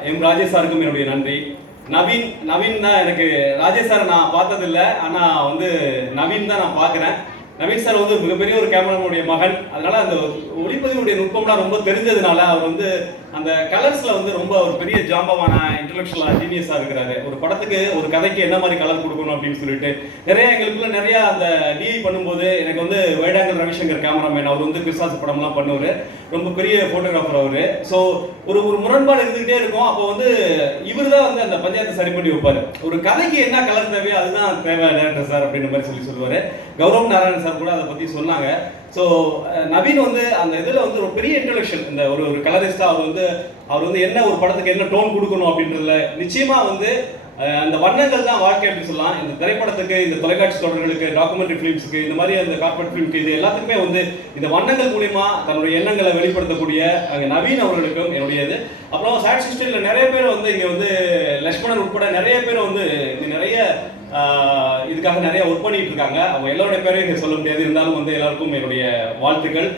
எம் ராஜேஷ் சாருக்கும் என்னுடைய நன்றி. நவீன் தான், எனக்கு ராஜேஷ் சார் நான் பார்த்ததில்லை, ஆனால் வந்து நவீன் தான் நான் பார்க்குறேன். நவீன் சார் வந்து மிகப்பெரிய ஒரு கேமராமேனுடைய மகன், அதனால அந்த ஒளிப்பதிவுடைய நுட்பம்லாம் ரொம்ப தெரிஞ்சதுனால அவர் வந்து அந்த கலர்ஸ்ல வந்து ரொம்ப ஒரு பெரிய ஜாம்பவான இன்டெலெக்சுவல் ஜீனியஸா இருக்கிறாரு. ஒரு படத்துக்கு ஒரு கதைக்கு என்ன மாதிரி கலர் கொடுக்கணும் அப்படின்னு சொல்லிட்டு எங்களுக்குள்ள நிறைய அந்த டிஐ பண்ணும்போது எனக்கு வந்து வைடாங்கல் ரவிசங்கர் கேமராமேன், அவர் வந்து பிசாசு படம்லாம் பண்ணுவார், ரொம்ப பெரிய போட்டோகிராஃபர் அவர். ஸோ ஒரு முரண்பாடு இருந்துகிட்டே இருக்கும். அப்போ வந்து இவர் தான் வந்து அந்த பஞ்சாயத்தை சரி பண்ணி வைப்பார். ஒரு கதைக்கு என்ன கலர் தேவையோ அதுதான் தேவை டேரக்டர் சார் அப்படின்ற மாதிரி சொல்லுவார். கௌரவ் நாராயணன் சார் கூட அதை பற்றி சொன்னாங்க. ஸோ நவீன் வந்து அந்த இதில் வந்து ஒரு பெரிய இன்ட்ரடக்ஷன், இந்த ஒரு கலரிஸ்டாக அவர் வந்து என்ன ஒரு படத்துக்கு என்ன டோன் கொடுக்கணும் அப்படின்றதுல நிச்சயமாக வந்து அந்த வண்ணங்கள் தான் வாழ்க்கை அப்படின்னு சொல்லலாம். இந்த திரைப்படத்துக்கு, இந்த தொலைக்காட்சி தொடர்களுக்கு, டாக்குமெண்ட்ரி ஃபிலிம்ஸுக்கு, இந்த மாதிரி அந்த கார்பரேட் ஃபிலிம்க்கு, இது எல்லாத்துக்குமே வந்து இந்த வண்ணங்கள் மூலிமா தன்னுடைய எண்ணங்களை வெளிப்படுத்தக்கூடிய அங்கே நவீன் அவர்களுக்கும் என்னுடைய இது. அப்புறம் SAT 69 நிறைய பேர் வந்து இங்கே வந்து லக்ஷ்மணன் உட்பட நிறைய பேர் வந்து இங்கே நிறைய இதுக்காக நிறைய ஒர்க் பண்ணிட்டு இருக்காங்க. அவங்க எல்லாருடைய பேரையும் இங்கே சொல்ல முடியாது, இருந்தாலும் வந்து எல்லாருக்கும் என்னுடைய வாழ்த்துக்கள்.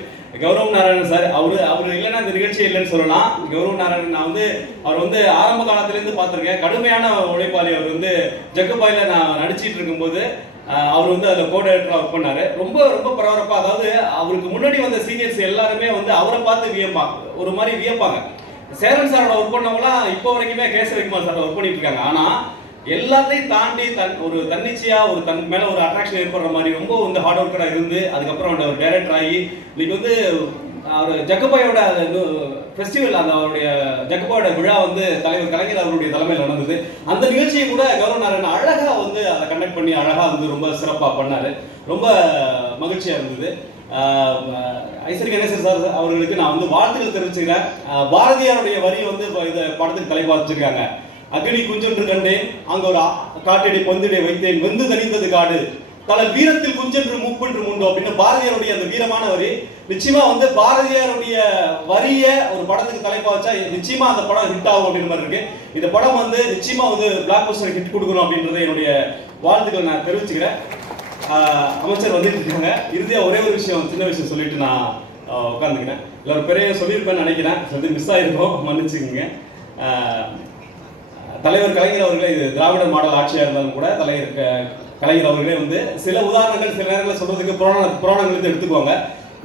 கௌரவ் நாராயணன் சார், அவர் இல்லைன்னா இந்த நிகழ்ச்சி இல்லைன்னு சொல்லலாம். கௌரவ் நாராயணன் நான் வந்து அவர் வந்து ஆரம்ப காலத்திலேருந்து பார்த்துருக்கேன். கடுமையான உழைப்பாளி. அவர் வந்து ஜக்குபாயில நான் நடிச்சிட்டு இருக்கும்போது அவர் வந்து அதில் கோ டைரக்டராக ஒர்க் பண்ணார். ரொம்ப ரொம்ப பரபரப்பாக, அதாவது அவருக்கு முன்னாடி வந்த சீனியர்ஸ் எல்லாருமே வந்து அவரை பார்த்து வியப்பாங்க, ஒரு மாதிரி வியப்பாங்க. சேரன் சாரோட ஒர்க் பண்ணவங்களாம் இப்போ வரைக்குமே கேசவகுமார் சாரோட ஒர்க் பண்ணிட்டு இருக்காங்க. ஆனால் எல்லாத்தையும் தாண்டி ஒரு தன்னிச்சையா ஒரு தன் மேல ஒரு அட்ராக்ஷன் ஏற்படுற மாதிரி ரொம்ப வந்து ஹார்ட் ஒர்க்கரா இருந்து அதுக்கப்புறம் அவர் டைரக்டர் ஆகி இன்னைக்கு வந்து அவர் ஜக்குபாயோட ஃபெஸ்டிவல், அந்த அவருடைய ஜக்குபாயோட விழா வந்து தலைவர் கலைஞர் அவருடைய தலைமையில் நடந்தது. அந்த நிகழ்ச்சியை கூட கௌரவ நாராயணன் அழகா வந்து அதை கண்டக்ட் பண்ணி அழகா வந்து ரொம்ப சிறப்பாக பண்ணாரு. ரொம்ப மகிழ்ச்சியா இருந்தது. ஐஸ்வரி கணேசன் சார் அவர்களுக்கு நான் வந்து வாழ்த்துக்கள் தெரிவிச்சுக்கிறேன். பாரதியாருடைய வரி வந்து இந்த படத்துக்கு தலைப்பா வச்சிருக்காங்க. அக்னி குஞ்சென்று கண்டேன், அங்க ஒரு காட்டடி பொந்திடை வைத்தேன், வெந்து தணிந்தது காடு, தலல் வீரத்தில் குஞ்சென்று மூப்பென்று முண்டோ அப்படின்னு பாரதியாருடைய அந்த வீரமான வரி. நிச்சயமா வந்து பாரதியாருடைய வரிய ஒரு படத்துக்கு தலைப்பா வச்சா நிச்சயமா அந்த படம் ஹிட் ஆகும் அப்படின்ற மாதிரி இருக்கு. இந்த படம் வந்து நிச்சயமா வந்து பிளாக் பஸ்டர் ஹிட் கொடுக்கணும் அப்படின்றத என்னுடைய வாழ்த்துக்கள் நான் தெரிவிச்சுக்கிறேன். அமைச்சர் வந்துட்டு இருக்காங்க. இறுதியா ஒரே ஒரு விஷயம், சின்ன விஷயம் சொல்லிட்டு நான் உட்காந்துக்கிறேன். இல்லை ஒரு பெரிய சொல்லியிருப்பேன்னு நினைக்கிறேன், சொல்லி மிஸ் ஆகிருக்கோம், மன்னிச்சுக்கோங்க. தலைவர் கலைஞர் அவர்களே, இது திராவிட மாடல் ஆட்சியாக இருந்தாலும் கூட கலைஞர் அவர்களே வந்து சில உதாரணங்கள் சில நேரங்களில் சொல்றதுக்கு புராணங்களுக்கு எடுத்துக்குவாங்க.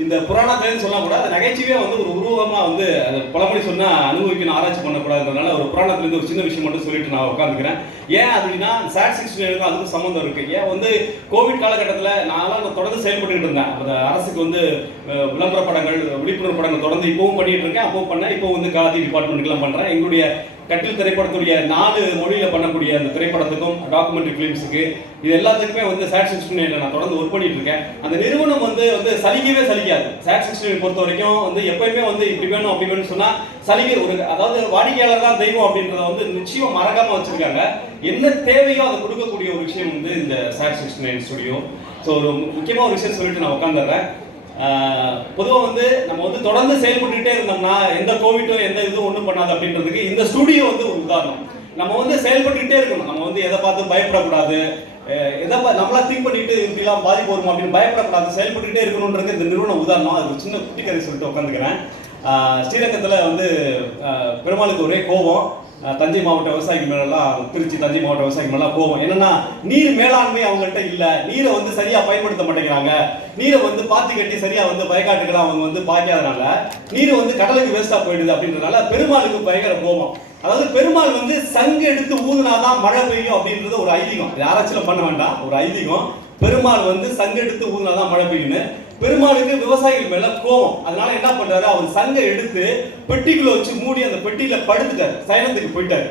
இந்த புராணத்திலேருந்து சொன்னா கூட அந்த நகைச்சுவையா வந்து ஒரு உருவமா வந்து அது பழமொழி சொன்னா அனுபவிக்கணும், ஆராய்ச்சி பண்ணக்கூடாதுன்றதுனால ஒரு புராணத்திலேருந்து ஒரு சின்ன விஷயம் மட்டும் சொல்லிட்டு நான் உட்காந்துக்கிறேன். ஏன் அப்படின்னா SAT 69 அதுக்கும் சம்மந்தம் இருக்கு. ஏன் வந்து கோவிட் காலகட்டத்தில் நான் தொடர்ந்து செயல்பட்டு இருந்தேன். அந்த அரசுக்கு வந்து விளம்பர படங்கள், விழிப்புணர்வு படங்கள் தொடர்ந்து இப்பவும் பண்ணிட்டு இருக்கேன். அப்போ பண்ணேன், இப்போ வந்து காதி டிபார்ட்மெண்ட்டுக்கெல்லாம் பண்றேன். எங்களுடைய கட்டில் திரைப்படத்துடைய 4 மொழியில பண்ணக்கூடிய அந்த திரைப்படத்துக்கும் டாக்குமெண்ட்ரி ஃபிலிம்ஸுக்கு இது எல்லாத்துக்குமே வந்து SAT 69 நான் தொடர்ந்து ஒர்க் பண்ணிட்டு இருக்கேன். அந்த நிறுவனம் வந்து சலிக்கவே சலிக்காது. SAT 69 பொறுத்த வரைக்கும் வந்து எப்பயுமே வந்து இப்படி வேணும் அப்படி வேணும்னு சொன்னா சலிகை ஒரு, அதாவது வாடிக்கையாளர் தான் தெய்வம் அப்படின்றத வந்து நிச்சயம் மறக்காம வச்சிருக்காங்க. என்ன தேவையோ அதை கொடுக்கக்கூடிய ஒரு விஷயம் வந்து இந்த SAT 69 ஸ்டுடியோ. ஸோ ஒரு முக்கியமாக ஒரு விஷயம் சொல்லிட்டு நான் உட்காந்துடுறேன். பொதுவாக வந்து நம்ம வந்து தொடர்ந்து செயல்பட்டுக்கிட்டே இருந்தோம்னா எந்த கோவிட்டும் எந்த இதுவும் ஒன்றும் பண்ணாது அப்படின்றதுக்கு இந்த ஸ்டுடியோ வந்து ஒரு உதாரணம். நம்ம வந்து செயல்பட்டுக்கிட்டே இருக்கணும். நம்ம வந்து எதை பார்த்து பயப்படக்கூடாது, எதை நம்மளா திங்க் பண்ணிட்டு இப்படிலாம் பாதிப்பு வரும் அப்படின்னு பயப்படக்கூடாது, செயல்பட்டுக்கிட்டே இருக்கணுன்றது இந்த நிறுவனம் உதாரணம். அது ஒரு சின்ன குட்டி கதை சொல்லிட்டு உட்காந்துக்கிறேன். ஸ்ரீரங்கத்தில் வந்து பெருமாளுக்கு ஒரே கோபம். தஞ்சை மாவட்ட விவசாயிகள் மேலாம், திருச்சி தஞ்சை மாவட்ட விவசாயிகள் மேலாம் கோபம். என்னன்னா நீர் மேலாண்மை அவங்கள்ட்ட இல்லை, நீரை வந்து சரியா பயன்படுத்த மாட்டேங்கிறாங்க, நீரை வந்து பாத்தி கட்டி சரியா வந்து வயக்காட்டுக்கெல்லாம் அவங்க வந்து பாய்க்காதனால நீர் வந்து கடலுக்கு வேஸ்டா போயிடுது அப்படின்றதுனால பெருமாளுக்கு பயங்கர கோபம். அதாவது பெருமாள் வந்து சங்கு எடுத்து ஊதுனாதான் மழை பெய்யும் அப்படின்றது ஒரு ஐதீகம். ஆராய்ச்சியில பண்ண வேண்டாம், ஒரு ஐதீகம். பெருமாள் வந்து சங்கு எடுத்து ஊதுனாதான் மழை பெய்யும்னு. பெருமாளுக்கு விவசாயிகள் மேல கோபம். அதனால என்ன பண்றாரு, அவர் சங்கை எடுத்து பெட்டிக்குள்ள வச்சு மூடி அந்த பெட்டியில படுத்துட்டாரு, சயனத்துக்கு போயிட்டாரு.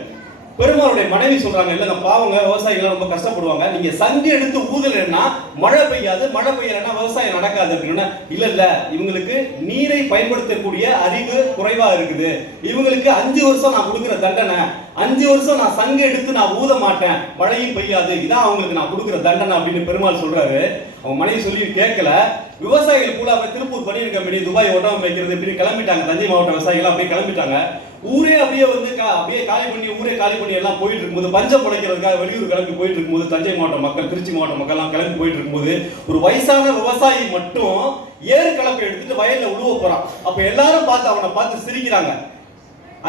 பெருமாளுடைய மனைவி சொல்றாங்க, இல்லங்க பாவங்க விவசாயிகள் ரொம்ப கஷ்டப்படுவாங்க, நீங்க சங்கு எடுத்து ஊதலைன்னா மழை பெய்யாது, மழை பெய்யலைன்னா விவசாயம் நடக்காது அப்படின்னா, இல்ல இல்ல இவங்களுக்கு நீரை பயன்படுத்தக்கூடிய அறிவு குறைவா இருக்குது, இவங்களுக்கு 5 வருஷம் நான் கொடுக்குற தண்டனை, 5 வருஷம் நான் சங்கு எடுத்து நான் ஊத மாட்டேன், மழையும் பெய்யாது, இதான் அவங்களுக்கு நான் கொடுக்குற தண்டனை அப்படின்னு பெருமாள் சொல்றாரு. அவங்க மனைவி சொல்லி கேட்கல. விவசாயிகள் கூட திருப்பூர் பனியன் கம்பெனி, துபாய் ஒட்டாம வைக்கிறது இப்படி கிளம்பிட்டாங்க. தஞ்சை மாவட்ட விவசாயிகள் அப்படியே கிளம்பிட்டாங்க. ஊரே அப்படியே வந்து அப்படியே காலி பண்ணி எல்லாம் போயிட்டு இருக்கும்போது, பஞ்சம் படைக்கிறதுக்காக வெளியூர் கிளம்பி போயிட்டு இருக்கும்போது, தஞ்சை மாவட்ட மக்கள், திருச்சி மாவட்ட மக்கள் எல்லாம் கிளம்பி போயிட்டு இருக்கும்போது ஒரு வயசான விவசாயி மட்டும் ஏறு கலப்பை எடுத்துட்டு வயல்ல உழுவ போறான். அப்ப எல்லாரும் பார்த்து அவனை பார்த்து சிரிக்கிறாங்க.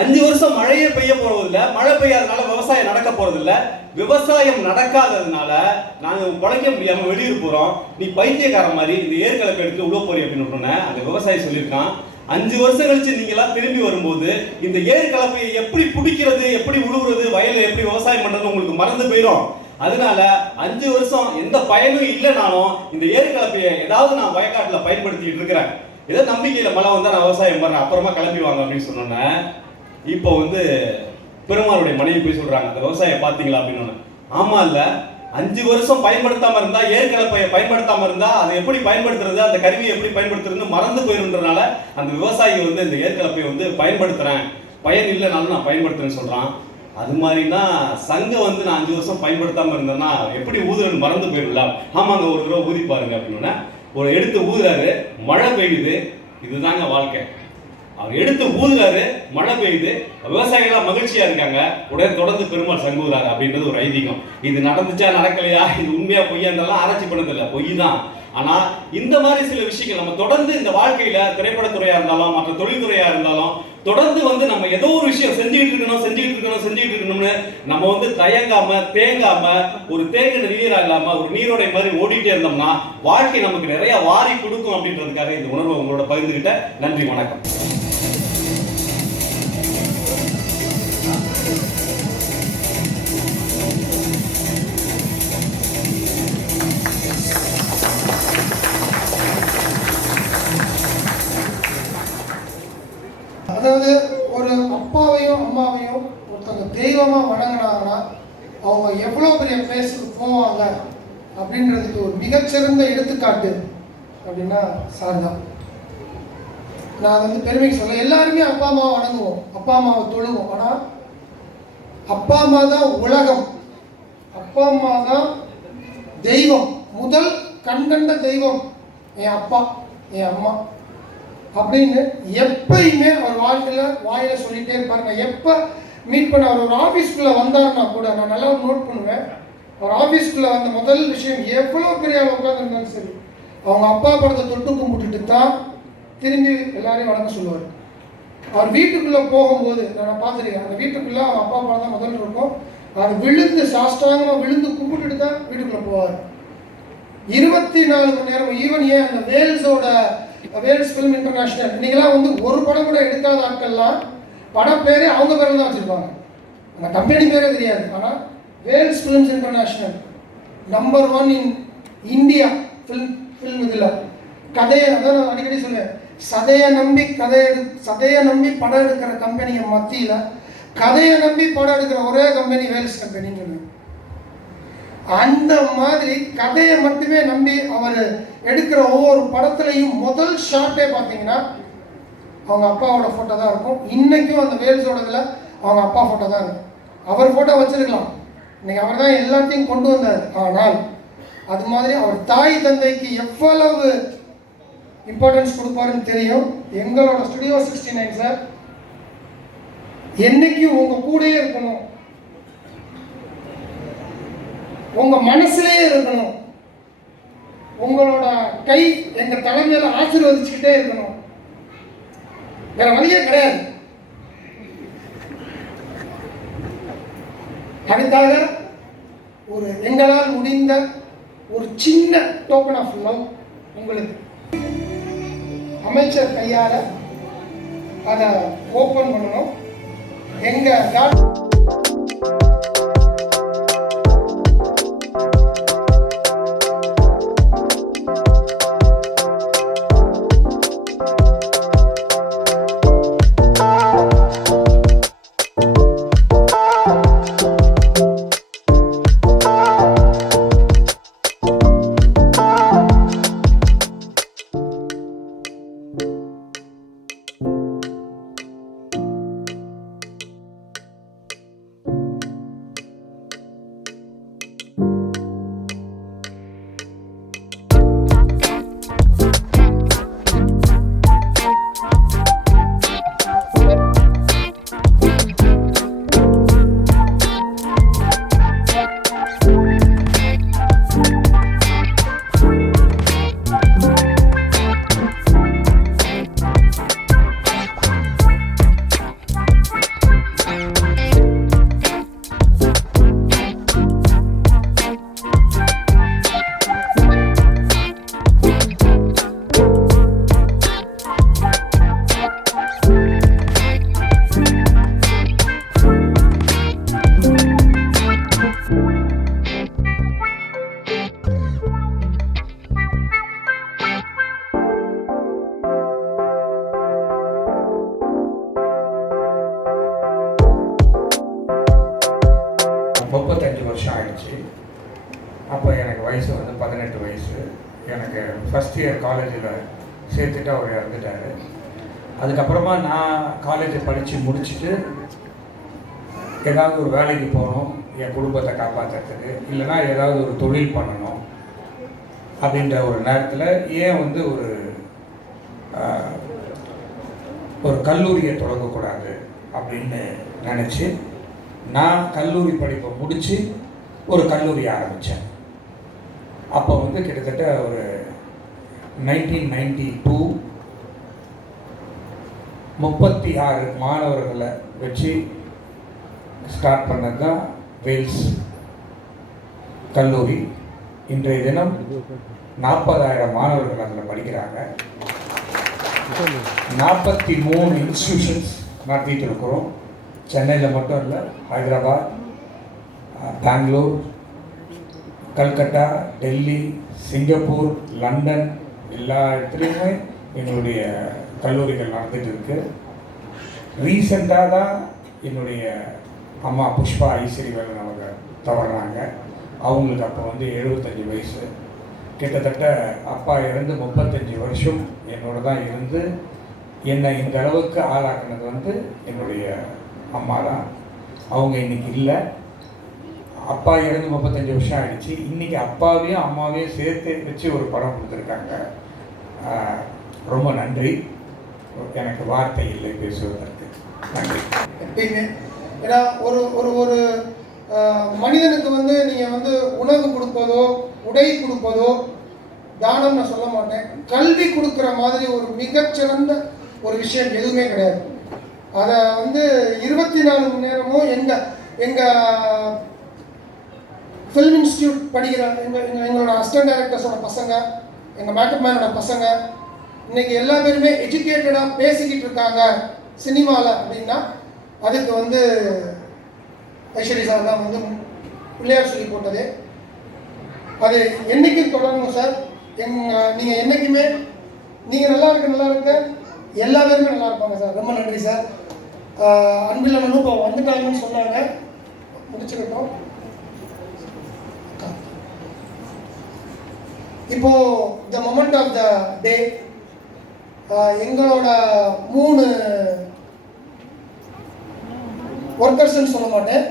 5 வருஷம் மழையே பெய்ய போறதில்ல, மழை பெய்யாதனால விவசாயம் நடக்க போறதில்ல, விவசாயம் நடக்காததுனால நாங்க பழைக்க முடியாம வெளியூர் போறோம், நீ பைத்தியக்கார மாதிரி இந்த ஏற்கலப்பை எடுத்து உழுவ போறீ அப்படின்னு அந்த விவசாயி சொல்லியிருக்கான். 5 வருஷம் கழிச்சு நீங்க எல்லாம் திரும்பி வரும்போது இந்த ஏறு கலப்பையை எப்படி பிடிக்கிறது, எப்படி உழுவுறது, வயல்ல எப்படி விவசாயம் பண்றது உங்களுக்கு மறந்து போயிடும். அதனால 5 வருஷம் எந்த பயனும் இல்லைனாலும் இந்த ஏறு கலப்பையை ஏதாவது நான் வயக்காட்டுல பயன்படுத்திட்டு இருக்கிறேன், ஏதோ நம்பிக்கையில மழை வந்தா நான் விவசாயம் பண்றேன், அப்புறமா கிளம்பி வாங்க அப்படின்னு சொன்னோன்னே இப்போ வந்து பெருமாளுடைய மனைவி போய் சொல்றாங்க, அந்த விவசாயம் பாத்தீங்களா அப்படின்னு. ஆமா இல்ல, 5 வருஷம் பயன்படுத்தாம இருந்தா, ஏற்கலப்பையை பயன்படுத்தாம இருந்தா அதை எப்படி பயன்படுத்துறது, அந்த கருவியை எப்படி பயன்படுத்துறதுன்னு மறந்து போயிருன்றனால அந்த விவசாயி வந்து இந்த ஏற்கலப்பையை வந்து பயன்படுத்துறேன், பயன் இல்லைனாலும் நான் பயன்படுத்துறேன்னு சொல்றான். அது மாதிரினா சங்கம் வந்து நான் 5 வருஷம் பயன்படுத்தாம இருந்தேன்னா எப்படி ஊதுறன்னு மறந்து போயிடல. ஆமாங்க, ஒரு தடவை ஊதி பாருங்க அப்படின்னு ஒரு எடுத்து ஊதுறாரு, மழை பெய்யுது. இதுதாங்க வாழ்க்கை. அவர் எடுத்து ஊதுறாரு, மழை பெய்யுது, விவசாயிகள் மகிழ்ச்சியா இருக்காங்க, உடனே தொடர்ந்து பெருமாள் சங்குறாரு அப்படின்றது ஒரு ஐதீகம். இது நடந்துச்சா நடக்கலையா, இது உண்மையா பொய்யான்றெல்லாம் ஆராய்ச்சி பண்ணதில்லை, பொய் தான். ஆனா இந்த மாதிரி சில விஷயங்கள் நம்ம தொடர்ந்து இந்த வாழ்க்கையில, திரைப்படத்துறையா இருந்தாலும் மற்ற தொழில்துறையா இருந்தாலும் தொடர்ந்து வந்து நம்ம ஏதோ ஒரு விஷயம் செஞ்சுட்டு இருக்கணும்னு நம்ம வந்து தயங்காம தேங்காம ஒரு தேங்கின நீரா இல்லாம ஒரு நீரோடை மாதிரி ஓடிட்டே இருந்தோம்னா வாழ்க்கை நமக்கு நிறைய வாரி கொடுக்கும் அப்படின்றதுக்காக இந்த உணர்வை உங்களோட பகிர்ந்துகிட்ட. நன்றி, வணக்கம். அதாவது ஒரு அப்பாவையும் அம்மாவையும் ஒருத்தவங்க தெய்வமா வணங்கினாங்கன்னா அவங்க எவ்வளோ பெரிய பிளேஸுக்கு போவாங்க அப்படின்றதுக்கு ஒரு மிகச்சிறந்த எடுத்துக்காட்டு அப்படின்னா சார் தான். நான் அதை வந்து பெருமைக்கு சொல்ல, எல்லாருமே அப்பா அம்மாவை வணங்குவோம், அப்பா அம்மாவை தொழுவோம். ஆனால் அப்பா அம்மா தான் உலகம், அப்பா அம்மா தான் தெய்வம், முதல் கண்கண்ட தெய்வம் என் அப்பா என் அம்மா அப்படின்னு எப்பயுமே அவர் வாழ்க்கையில் வாயில சொல்லிட்டே இருப்பார். நான் எப்போ மீட் பண்ண அவர் ஒரு ஆஃபீஸ்க்குள்ளே வந்தாருன்னா கூட நான் நல்லா நோட் பண்ணுவேன். அவர் ஆஃபீஸ்க்குள்ளே வந்த முதல் விஷயம், எவ்வளோ பெரிய ஆள் உட்காந்துருந்தாலும் சரி அவங்க அப்பா படத்தை தொட்டு கும்பிட்டுட்டு தான் திரும்பி எல்லாரையும் வணங்க சொல்லுவார். அவர் வீட்டுக்குள்ளே போகும்போது நான் பார்த்துருக்கேன், அந்த வீட்டுக்குள்ளே அவங்க அப்பா அம்மா தான் முதல்ல இருக்கும். அவர் விழுந்து சாஷ்டாங்கமாக விழுந்து கும்பிட்டுட்டு தான் வீட்டுக்குள்ளே போவார். 24 மணி நேரம். ஈவன் ஏன் அந்த வேல்ஸ் ஃபிலிம் இன்டர்நேஷ்னல் இன்றைக்கெல்லாம் வந்து ஒரு படம் கூட எடுக்காத ஆட்கள்லாம் படம் பேரே அவங்க பேரில் தான் வச்சுருப்பாங்க, அந்த கம்பெனி பேரே தெரியாது. ஆனால் Vels films international number 1 in India film இதில் கதையை அதான் நான் அடிக்கடி சொல்லுவேன், சதையை நம்பி படம் எடுக்கிற கம்பெனியை மத்தியில் கதையை நம்பி படம் எடுக்கிற ஒரே கம்பெனி வேல்ஸ் கம்பெனின்னு சொல்லுவேன். அந்த மாதிரி கதையை மட்டுமே நம்பி அவர் எடுக்கிற ஒவ்வொரு படத்துலையும் முதல் ஷாட்டே பார்த்தீங்கன்னா அவங்க அப்பாவோட ஃபோட்டோ தான் இருக்கும். இன்றைக்கும் அந்த வேல்ஸோட இதில் அவங்க அப்பா ஃபோட்டோ தான் இருக்கும். அவர் ஃபோட்டோ வச்சுருக்கலாம், இன்றைக்கி அவர் தான் எல்லாத்தையும் கொண்டு வந்தார். ஆனால் அது மாதிரி அவர் தாய் தந்தைக்கு எவ்வளவு இம்பார்ட்டன்ஸ் கொடுப்பாருன்னு தெரியும். எங்களோட ஸ்டுடியோ 69 சார் என்னைக்கும் உங்கள் கூடயே இருக்கணும், உங்கள் மனசுலேயே இருக்கணும், உங்களோட கை எங்கள் தலைமையில் ஆசீர்வதிச்சுக்கிட்டே இருக்கணும், வேற வழியே கிடையாது. அதுக்காக ஒரு எங்களால் முடிந்த ஒரு சின்ன டோக்கன் ஆஃப் லவ் உங்களுக்கு அமைச்சர் கையால் அதை ஓப்பன் பண்ணணும். எங்கள் அப்போ எனக்கு வயசு வந்து 18 வயசு. எனக்கு ஃபஸ்ட் இயர் காலேஜில் சேர்த்துட்டு அவர் இறந்துட்டார். அதுக்கப்புறமா நான் காலேஜை படித்து முடிச்சுட்டு ஏதாவது ஒரு வேலைக்கு போகணும், என் குடும்பத்தை காப்பாற்றுறதுக்கு, இல்லைனா ஏதாவது ஒரு தொழில் பண்ணணும் அப்படின்ற ஒரு நேரத்தில் ஏன் வந்து ஒரு கல்லூரியை தொடங்கக்கூடாது அப்படின்னு நினச்சி நான் கல்லூரி படிப்பை முடித்து ஒரு கல்லூரி ஆரம்பித்தேன். அப்போ வந்து கிட்டத்தட்ட ஒரு 1992 36 மாணவர்களை வச்சு ஸ்டார்ட் பண்ணது தான் வேல்ஸ் கல்லூரி. இன்றைய தினம் 40,000 மாணவர்கள் அதில் படிக்கிறாங்க. 43 இன்ஸ்டிடியூஷன்ஸ் நடத்திட்டு இருக்கிறோம். சென்னையில் மட்டும் இல்லை, ஹைதராபாத், பெங்களூர், கல்கட்டா, டெல்லி, சிங்கப்பூர், லண்டன் எல்லா இடத்துலையுமே எங்களுடைய கல்லூரிகள் நடந்துகிட்டு இருக்கு. ரீசெண்டாக தான் என்னுடைய அம்மா புஷ்பா ஐஸ்வரிவேலன் அவங்க தவறுறாங்க. அவங்களுக்கு அப்போ வந்து 75 வயசு. கிட்டத்தட்ட அப்பா இறந்து 35 வருஷம் என்னோட தான் இருந்து என்னை இந்த அளவுக்கு ஆளாக்குனது வந்து என்னுடைய அம்மா தான். அவங்க இன்றைக்கி இல்லை. அப்பா இறந்து 35 வருஷம் ஆகிடுச்சு. இன்றைக்கி அப்பாவையும் அம்மாவையும் சேர்த்து வச்சு ஒரு படம் கொடுத்துருக்காங்க. ரொம்ப நன்றி. எனக்கு வார்த்தை இல்லை பேசுவதற்கு. நன்றி. எப்பயுமே ஏன்னா ஒரு ஒரு ஒரு மனிதனுக்கு வந்து நீங்கள் வந்து உணவு கொடுப்பதோ உடை கொடுப்பதோ தானம் நான் சொல்ல மாட்டேன், கல்வி கொடுக்குற மாதிரி ஒரு மிகச்சிறந்த ஒரு விஷயம் எதுவுமே கிடையாது. அதை வந்து 24 மணி நேரமும் எங்கள் ஃபிலிம் இன்ஸ்டியூட் படிக்கிற எங்களோட அசிஸ்டன்ட் டைரக்டர்ஸோட பசங்க, எங்கள் மேக்கப் மேனோட பசங்க இன்றைக்கி எல்லா பேருமே எஜுகேட்டடாக பேசிக்கிட்டு இருக்காங்க சினிமாவில் அப்படின்னா அதுக்கு வந்து ஐஸ்வர்யா சார் தான் வந்து பிள்ளையார் சொல்லி போட்டது. அது என்றைக்கும் தொடரணும் சார். நீங்கள் என்றைக்குமே நீங்கள் நல்லா இருக்க எல்லா பேருமே நல்லா இருப்பாங்க சார். ரொம்ப நன்றி சார். அன்பில் அண்ணனும் இப்போ வந்துட்டாங்கன்னு சொன்னாங்க, முடிச்சுக்கிட்டோம். இப்போது த மொமெண்ட் ஆஃப் த டே, எங்களோட 3 ஒர்க்கர்ஸ்ன்னு சொல்ல மாட்டேன்,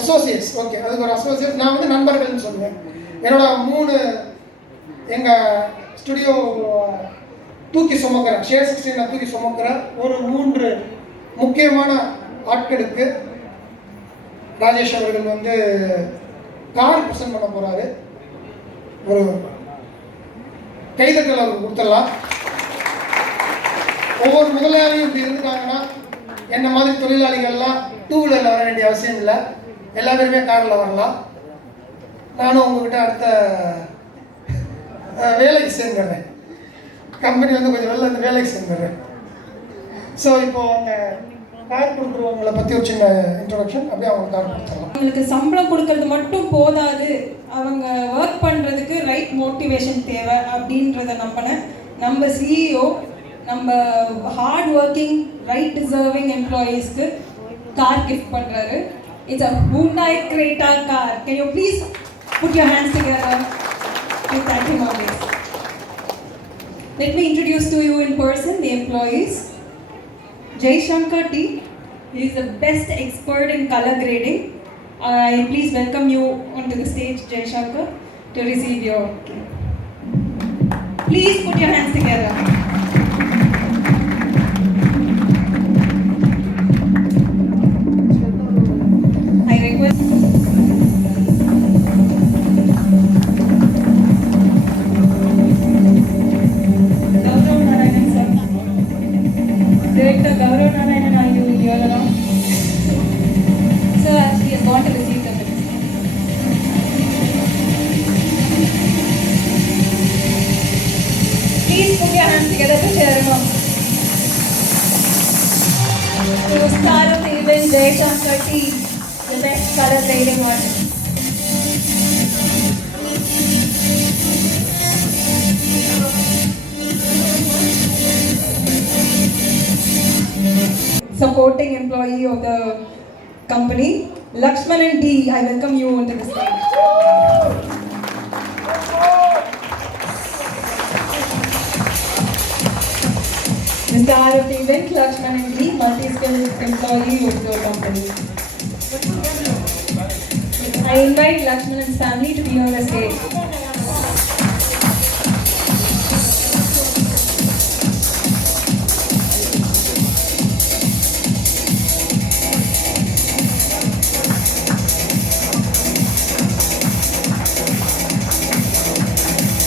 அசோசியேட்ஸ். ஓகே, அதுக்கு ஒரு அசோசியேட், நான் வந்து நண்பர்கள்னு சொல்லுவேன். என்னோட 3 எங்கள் ஸ்டுடியோ தூக்கி சுமக்கிறேன், ஷேர் 16 தூக்கி சுமக்கிறேன் ஒரு 3 முக்கியமான ஆட்களுக்கு ராஜேஷ் அவர்கள் வந்து கார் ப்ரெசென்ட் பண்ண போகிறாரு. ஒரு கைதட்டல் அவருக்கு கொடுத்துடலாம். ஒவ்வொரு முதலாளியும் இப்படி இருந்துட்டாங்கன்னா என்ன மாதிரி தொழிலாளிகள்லாம் 2 வீலரில் வர வேண்டிய அவசியம் இல்லை, எல்லா பேருமே காரில் வரலாம். நானும் உங்ககிட்ட அடுத்த வேலைக்கு சேர்ந்துடுறேன், கம்பெனி வந்து கொஞ்சம் வெளில அந்த வேலைக்கு சேர்ந்துடுறேன். ஸோ இப்போ அந்த கார் கொடுக்குறவங்களை பற்றி ஒரு சின்ன இன்ட்ரோடக்ஷன், அப்படியே அவங்க கார் கொடுத்துடலாம். அவங்களுக்கு சம்பளம் கொடுக்கறது மட்டும் போதாது, அவங்க ஒர்க் பண்ணுறதுக்கு ரைட் மோட்டிவேஷன் தேவை அப்படின்றத நம்பினேன். நம்ம சிஇஓ நம்ம ஹார்ட் ஒர்க்கிங் ரைட் டிசர்விங் எம்ப்ளாயீஸ்க்கு கார் கிஃப்ட் பண்ணுறாரு. It's a Hyundai Creta car. Can you please put your hands together to thank him on this. Let me introduce to you in person the employees. Jay Shankar T. He is the best expert in color grading. I please welcome you onto the stage, Jay Shankar, to receive your gift. Please put your hands together. I request Gaurav Narayanan sir. Director Gaurav Narayanan, are you here around? Sir, he has gone to receive the minutes. Please put your hands together to cheer him up. To star of the event, Jay Shankar T, the best color grading artist. Supporting employee of the company, Lakshmanan D. I welcome you onto the stage. The star of the event, Lakshmanan D, multi-skilled employee of the company. I invite Lakshmanan's family to be on the stage.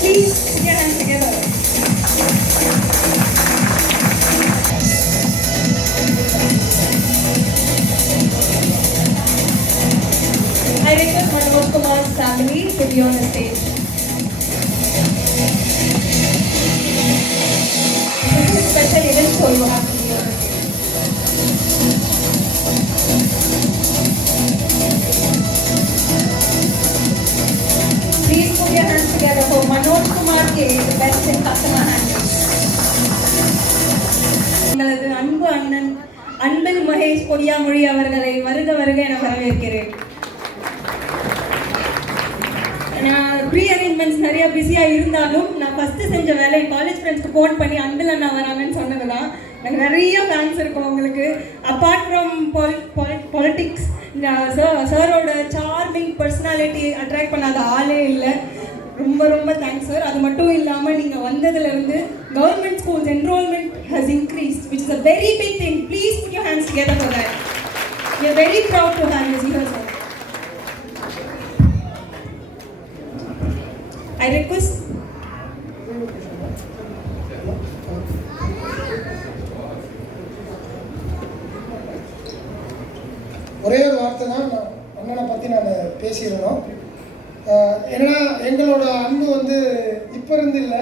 Please put your hands together. I request Manoj Kumar's family to be on the stage. This is a special event, so you have to be on the stage. Please put your hands together for Manoj Kumar K, the best in customer handling. எங்களது அன்பு அண்ணன் அன்பில் மகேஷ் பொய்யாமொழி அவர்களை வருக வருக என வரவேற்கிறேன். நான் pre arrangements நிறைய பிஸியாக இருந்தாலும் நான் ஃபஸ்ட்டு செஞ்ச வேலை காலேஜ் ஃப்ரெண்ட்ஸ்க்கு ஃபோன் பண்ணி அன்பில் அண்ணா வராங்கன்னு சொன்னது தான். எனக்கு நிறைய ஃபேன்ஸ் இருக்கும் உங்களுக்கு. அப்பார்ட் ஃப்ரம் பாலிட்டிக்ஸ், சாரோட சார்மிங் பர்சனாலிட்டி அட்ராக்ட் பண்ணாத ஆளே இல்லை. ரொம்ப ரொம்ப தேங்க்ஸ் சார். அது மட்டும் இல்லாமல் நீங்கள் வந்ததுலேருந்து government schools enrolment has increased, which is a very big thing. Please put your hands together for that. We are very proud to have you here sir. I request பேசிடணும். ஏன்னா எங்களோட அன்பு வந்து இப்போ இருந்து இல்லை,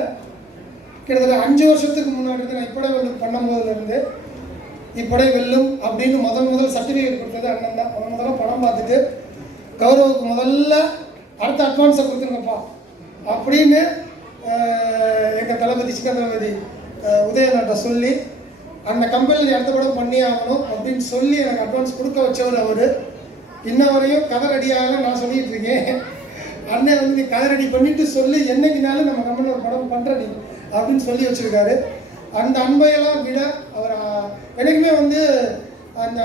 கிட்டத்தட்ட 5 வருஷத்துக்கு முன்னாடி இருந்து நான் இப்படை வெல்லும் பண்ணும்போதுலேருந்து இப்படை வெல்லும் அப்படின்னு முதல் சர்டிஃபிகேட் கொடுத்தது அண்ணன் தான். அவன் முதல்ல படம் பார்த்துட்டு கௌரவுக்கு முதல்ல அடுத்த அட்வான்ஸை கொடுத்துருங்கப்பா அப்படின்னு எங்கள் தளபதி சின்ன தளபதி உதயநாட்டை சொல்லி அந்த கம்பெனியில் அடுத்த படம் பண்ணி ஆகணும் அப்படின்னு சொல்லி எனக்கு அட்வான்ஸ் கொடுக்க வச்சவர் அவர். இன்ன வரையும் கதை ரெடியாக நான் சொல்லிகிட்டு இருக்கேன். அண்ணன் வந்து நீ கதை ரெடி பண்ணிட்டு சொல்லி என்னைக்குனாலும் நம்ம கம்பெனியில் ஒரு படம் பண்ணுற நீ அப்படின்னு சொல்லி வச்சுருக்காரு. அந்த அன்பையெல்லாம் விட அவர் எனக்குமே வந்து அந்த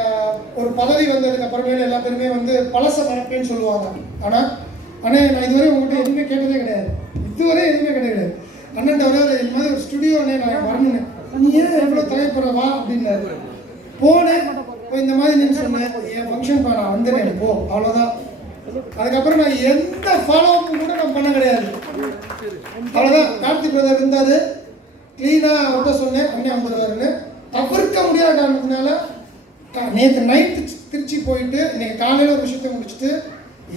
ஒரு பதவி வந்ததுக்கு அப்புறமேல எல்லா பேருமே வந்து பழச மறப்பேன்னு சொல்லுவாங்க. ஆனால் அண்ணன் நான் இதுவரை உங்கள்கிட்ட எதுவுமே கேட்டதே கிடையாது, இதுவரை எதுவுமே கிடையாது. அண்ணன் வர இது மாதிரி ஒரு ஸ்டுடியோனே நான் வரணுன்னு, நீ ஏன் எவ்வளோ தேவைப்படுறவா அப்படின்னாரு. போனேன், இந்த மாதிரி நீ சொன்னேன், என் ஃபங்க்ஷன் நான் வந்துடுறேன் போ, அவ்வளோதான். அதுக்கப்புறம் நான் எந்த ஃபாலோஅப்பும் கூட நான் பண்ண கிடையாது, அவ்வளோதான். கார்த்திக் பிரதர் இருந்தார், க்ளீனாக அவர்கிட்ட சொன்னேன் அண்ணன் வந்துடுவாருன்னு. தவிர்க்க முடியாத காரணத்தினால நேற்று நைட்டு திருச்சி போயிட்டு இன்னைக்கு காலையில் ஒரு விஷயத்தை முடிச்சுட்டு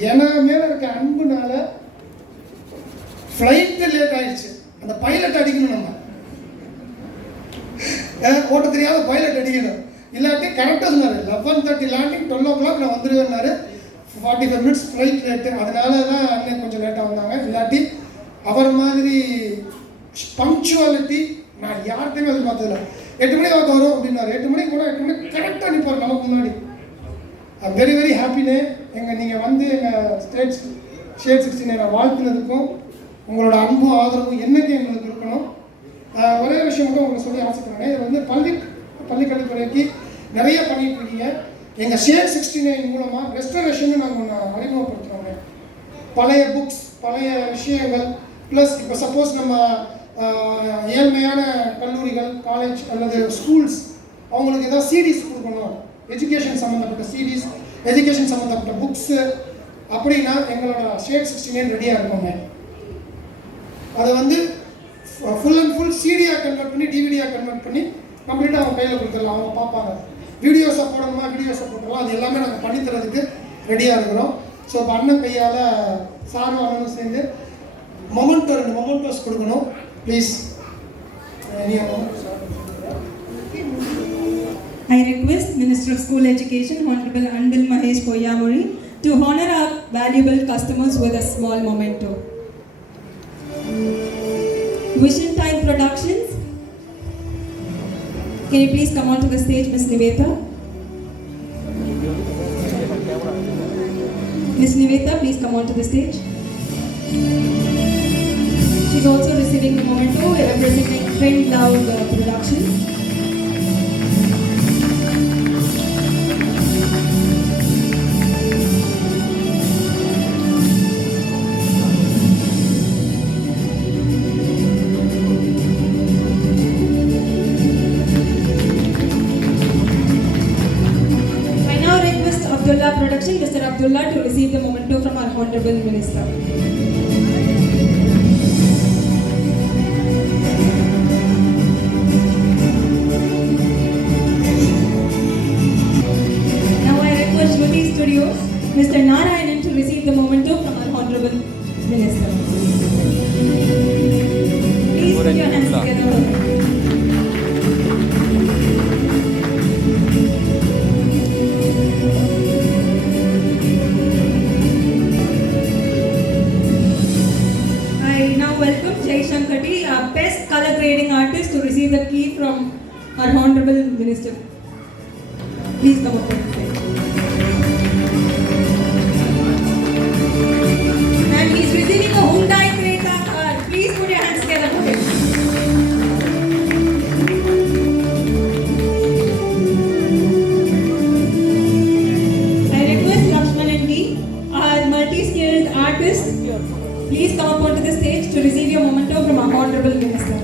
என மேலே இருக்க அன்புனால ஃப்ளைட்டு லேட் ஆயிடுச்சு. அந்த பைலட் அடிக்கணும், நம்ம ஓட்ட தெரியாத பைலட் அடிக்கணும். இல்லாட்டி கரெக்டாக சொன்னார் 11:30 லேண்டிங் 12 o'clock நான் வந்துடுவேன்னாரு. 45 minutes ஃப்ளைட் லேட்டு, அதனால தான் அண்ணன் கொஞ்சம் லேட்டாக வந்தாங்க. இல்லாட்டி அவர் மாதிரி பங்க்சுவாலிட்டி நான் யார்கிட்டையுமே எதிர்பார்த்ததில்லை. 8 மணிக்கு வாங்க வரும் அப்படின்னாரு. 8 மணிக்கு கூட 8 மணிக்கு கரெக்டாக நிற்பார் நமக்கு முன்னாடி. Very very happiness. நீங்கள் வந்து எங்கள் ஷேட் 69 வாழ்த்துனதுக்கும் உங்களோட அன்பும் ஆதரவும் என்றைக்கும் எங்களுக்கு இருக்கணும். ஒரே விஷயம் கூட உங்களுக்கு சொல்லி ஆசைப்படுறேன். இது வந்து பள்ளிக்கல்வித்துறைக்கு நிறைய பண்ணிட்டு இருக்கீங்க. எங்கள் ஷேட் 69 மூலமாக ரெஸ்டரேஷன் நாங்கள் ஒன்று அறிமுகப்படுத்துகிறோங்க. பழைய புக்ஸ், பழைய விஷயங்கள், ப்ளஸ் இப்போ சப்போஸ் நம்ம ஏழ்மையான கல்லூரிகள், காலேஜ் அல்லது ஸ்கூல்ஸ் அவங்களுக்கு ஏதாவது சிடிஸ் கொடுக்கணும், எஜுகேஷன் சம்மந்தப்பட்ட சிடிஸ், எஜுகேஷன் சம்மந்தப்பட்ட புக்ஸு அப்படின்னா எங்களோட ஷேட் 69 ரெடியாக இருக்குங்க. அதை வந்து ஃபுல் அண்ட் ஃபுல் சிடியாக கன்வெர்ட் பண்ணி டிவிடியாக கன்வெர்ட் பண்ணி கம்ப்ளீட்டாக அவங்க கையில் கொடுத்துடலாம். அவங்க பார்ப்பாங்க. வீடியோஸை போடணுமா, வீடியோஸை போட்டுடலாம். அது எல்லாமே நாங்கள் பண்ணித்தரதுக்கு ரெடியாக இருக்கிறோம். ஸோ இப்போ அண்ணன் கையால் சாரும் அண்ணனும் சேர்ந்து ரெண்டு மொமெண்டோஸ் கொடுக்கணும் please. I request Minister of School Education, Honorable Anbil Mahesh Poyyamuri, to honor our valuable customers with a small memento. Vision Time Productions, can you please come on to the stage, Ms. Nivetha? Ms. Nivetha, please come on to the stage. She is also receiving the memento representing Friend Love Productions. Production, Mr. Abdullah, to receive the memento from our Honorable Minister. Now I request Jyoti Studios, Mr. Narayanan, to receive the memento from our Honorable Minister. Please put your hands together. Welcome Jai Shankati, our best color grading artist, to receive the key from our Honorable Minister. Please come up. And he is receiving a Hyundai Creta car. Please put your hands together for him. I request Lakshman and me, our multi-skilled artist, please come up onto the stage to receive your memento from our Honorable Minister.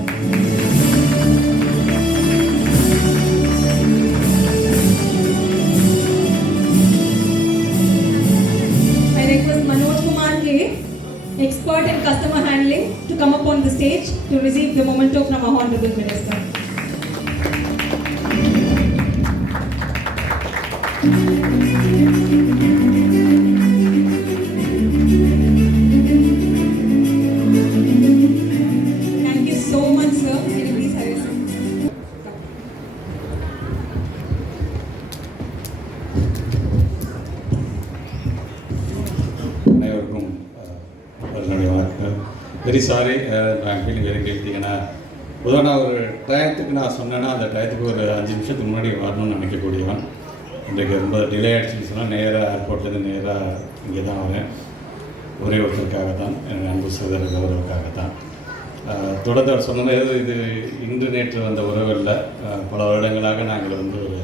I request Manoj Kumar K, expert in customer handling, to come up on the stage to receive the memento from our Honorable Minister. அனைவருக்கும் என்னுடைய வணக்கம். Very sorry, I'm feeling very guilty. ஏன்னா பொதுவாக நான் ஒரு டயத்துக்கு நான் சொன்னேன்னா அந்த டயத்துக்கு ஒரு 5 நிமிஷத்துக்கு முன்னாடி வரணும்னு நினைக்கக்கூடியவன். இன்றைக்கு ரொம்ப டிலே ஆகிடுச்சுன்னு சொன்னால் நேராக ஏர்போர்ட்லேருந்து நேராக இங்கே தான் வரேன். ஒரே ஒருத்தருக்காக தான், எனக்கு அன்பு சகோதர கௌரவுக்காக தான். தொடர்ந்து அவர் சொன்ன மாதிரி இது இன்று நேற்று வந்த உறவு இல்லை. பல வருடங்களாக நாங்கள் வந்து ஒரு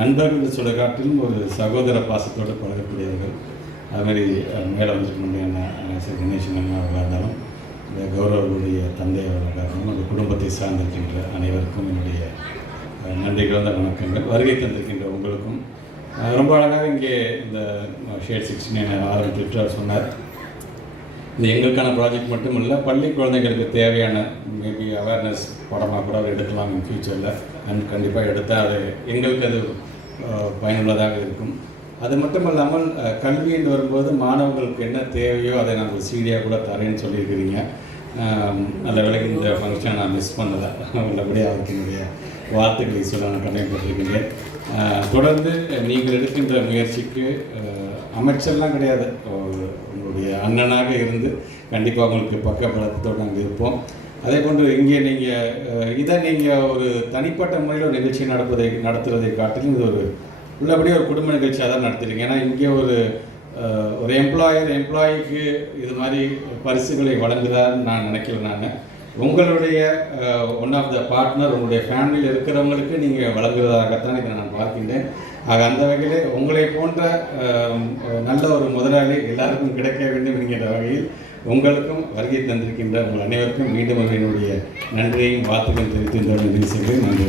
நண்பர்கள் சொல்ல காட்டிலும் ஒரு சகோதர பாசத்தோடு பழகக்கூடியவர்கள். அதுமாதிரி மேலே வந்துட்டு கணேசன் அண்ணாவாக இருந்தாலும், இந்த கௌரவர்களுடைய தந்தை அவர்களாக இருந்தாலும், அந்த குடும்பத்தை சார்ந்திருக்கின்ற அனைவருக்கும் என்னுடைய நன்றி கலந்த வணக்கங்கள். வருகை தந்திருக்கின்ற உங்களுக்கும் ரொம்ப அழகாக இங்கே இந்த ஷேட் 16 ஆரம்பிச்சுட்டு அவர் சொன்னார். இது எங்களுக்கான ப்ராஜெக்ட் மட்டும் இல்லை, பள்ளி குழந்தைங்களுக்கு தேவையான மேபி அவேர்னஸ் படமாக கூட அவர் எடுக்கலாம் இன் ஃப்யூச்சரில். அண்ட் கண்டிப்பாக எடுத்தால் அது எங்களுக்கு அது பயனுள்ளதாக இருக்கும். அது மட்டும் இல்லாமல் கல்வி என்று வரும்போது மாணவர்களுக்கு என்ன தேவையோ அதை நான் ஒரு சீடியாக கூட தரேன்னு சொல்லியிருக்கிறீங்க. நல்ல வேளைக்கு இந்த ஃபங்க்ஷனை நான் மிஸ் பண்ணலை. நல்லபடியாக அவருக்கு என்னுடைய வாழ்த்துக்களை சொல்ல நான் கடமைப்பட்டிருக்கின்றேன். தொடர்ந்து நீங்கள் எடுக்கின்ற முயற்சிக்கு அமைச்சர்லாம் கிடையாது, உங்களுடைய அண்ணனாக இருந்து கண்டிப்பாக உங்களுக்கு பக்கபலத்தோடு நாங்கள் இருப்போம். அதே போன்று இங்கே நீங்கள் ஒரு தனிப்பட்ட முறையில் ஒரு நிகழ்ச்சி நடத்துவதை காட்டிலும் இது ஒரு உள்ளபடியே ஒரு குடும்ப நிகழ்ச்சியாக தான் நடத்துகிறீங்க. ஏன்னா இங்கே ஒரு எம்ப்ளாயிக்கு இது மாதிரி பரிசுகளை வழங்குதான்னு நான் நினைக்கல. நான் உங்களுடைய ஒன் ஆஃப் த பார்ட்னர், உங்களுடைய ஃபேமிலியில் இருக்கிறவங்களுக்கு நீங்கள் வழங்குவதாகத்தான் இதை நான் பார்க்கின்றேன். ஆக அந்த வகையில் உங்களை போன்ற நல்ல ஒரு முதலாளி எல்லாருக்கும் கிடைக்க வேண்டும் என்கிற வகையில் உங்களுக்கும் வருகை தந்திருக்கின்ற உங்கள் அனைவருக்கும் மீண்டும் என்னுடைய நன்றியையும் வாழ்த்துக்கள் தெரிவித்து இந்த நிகழ்ச்சியை நன்றி.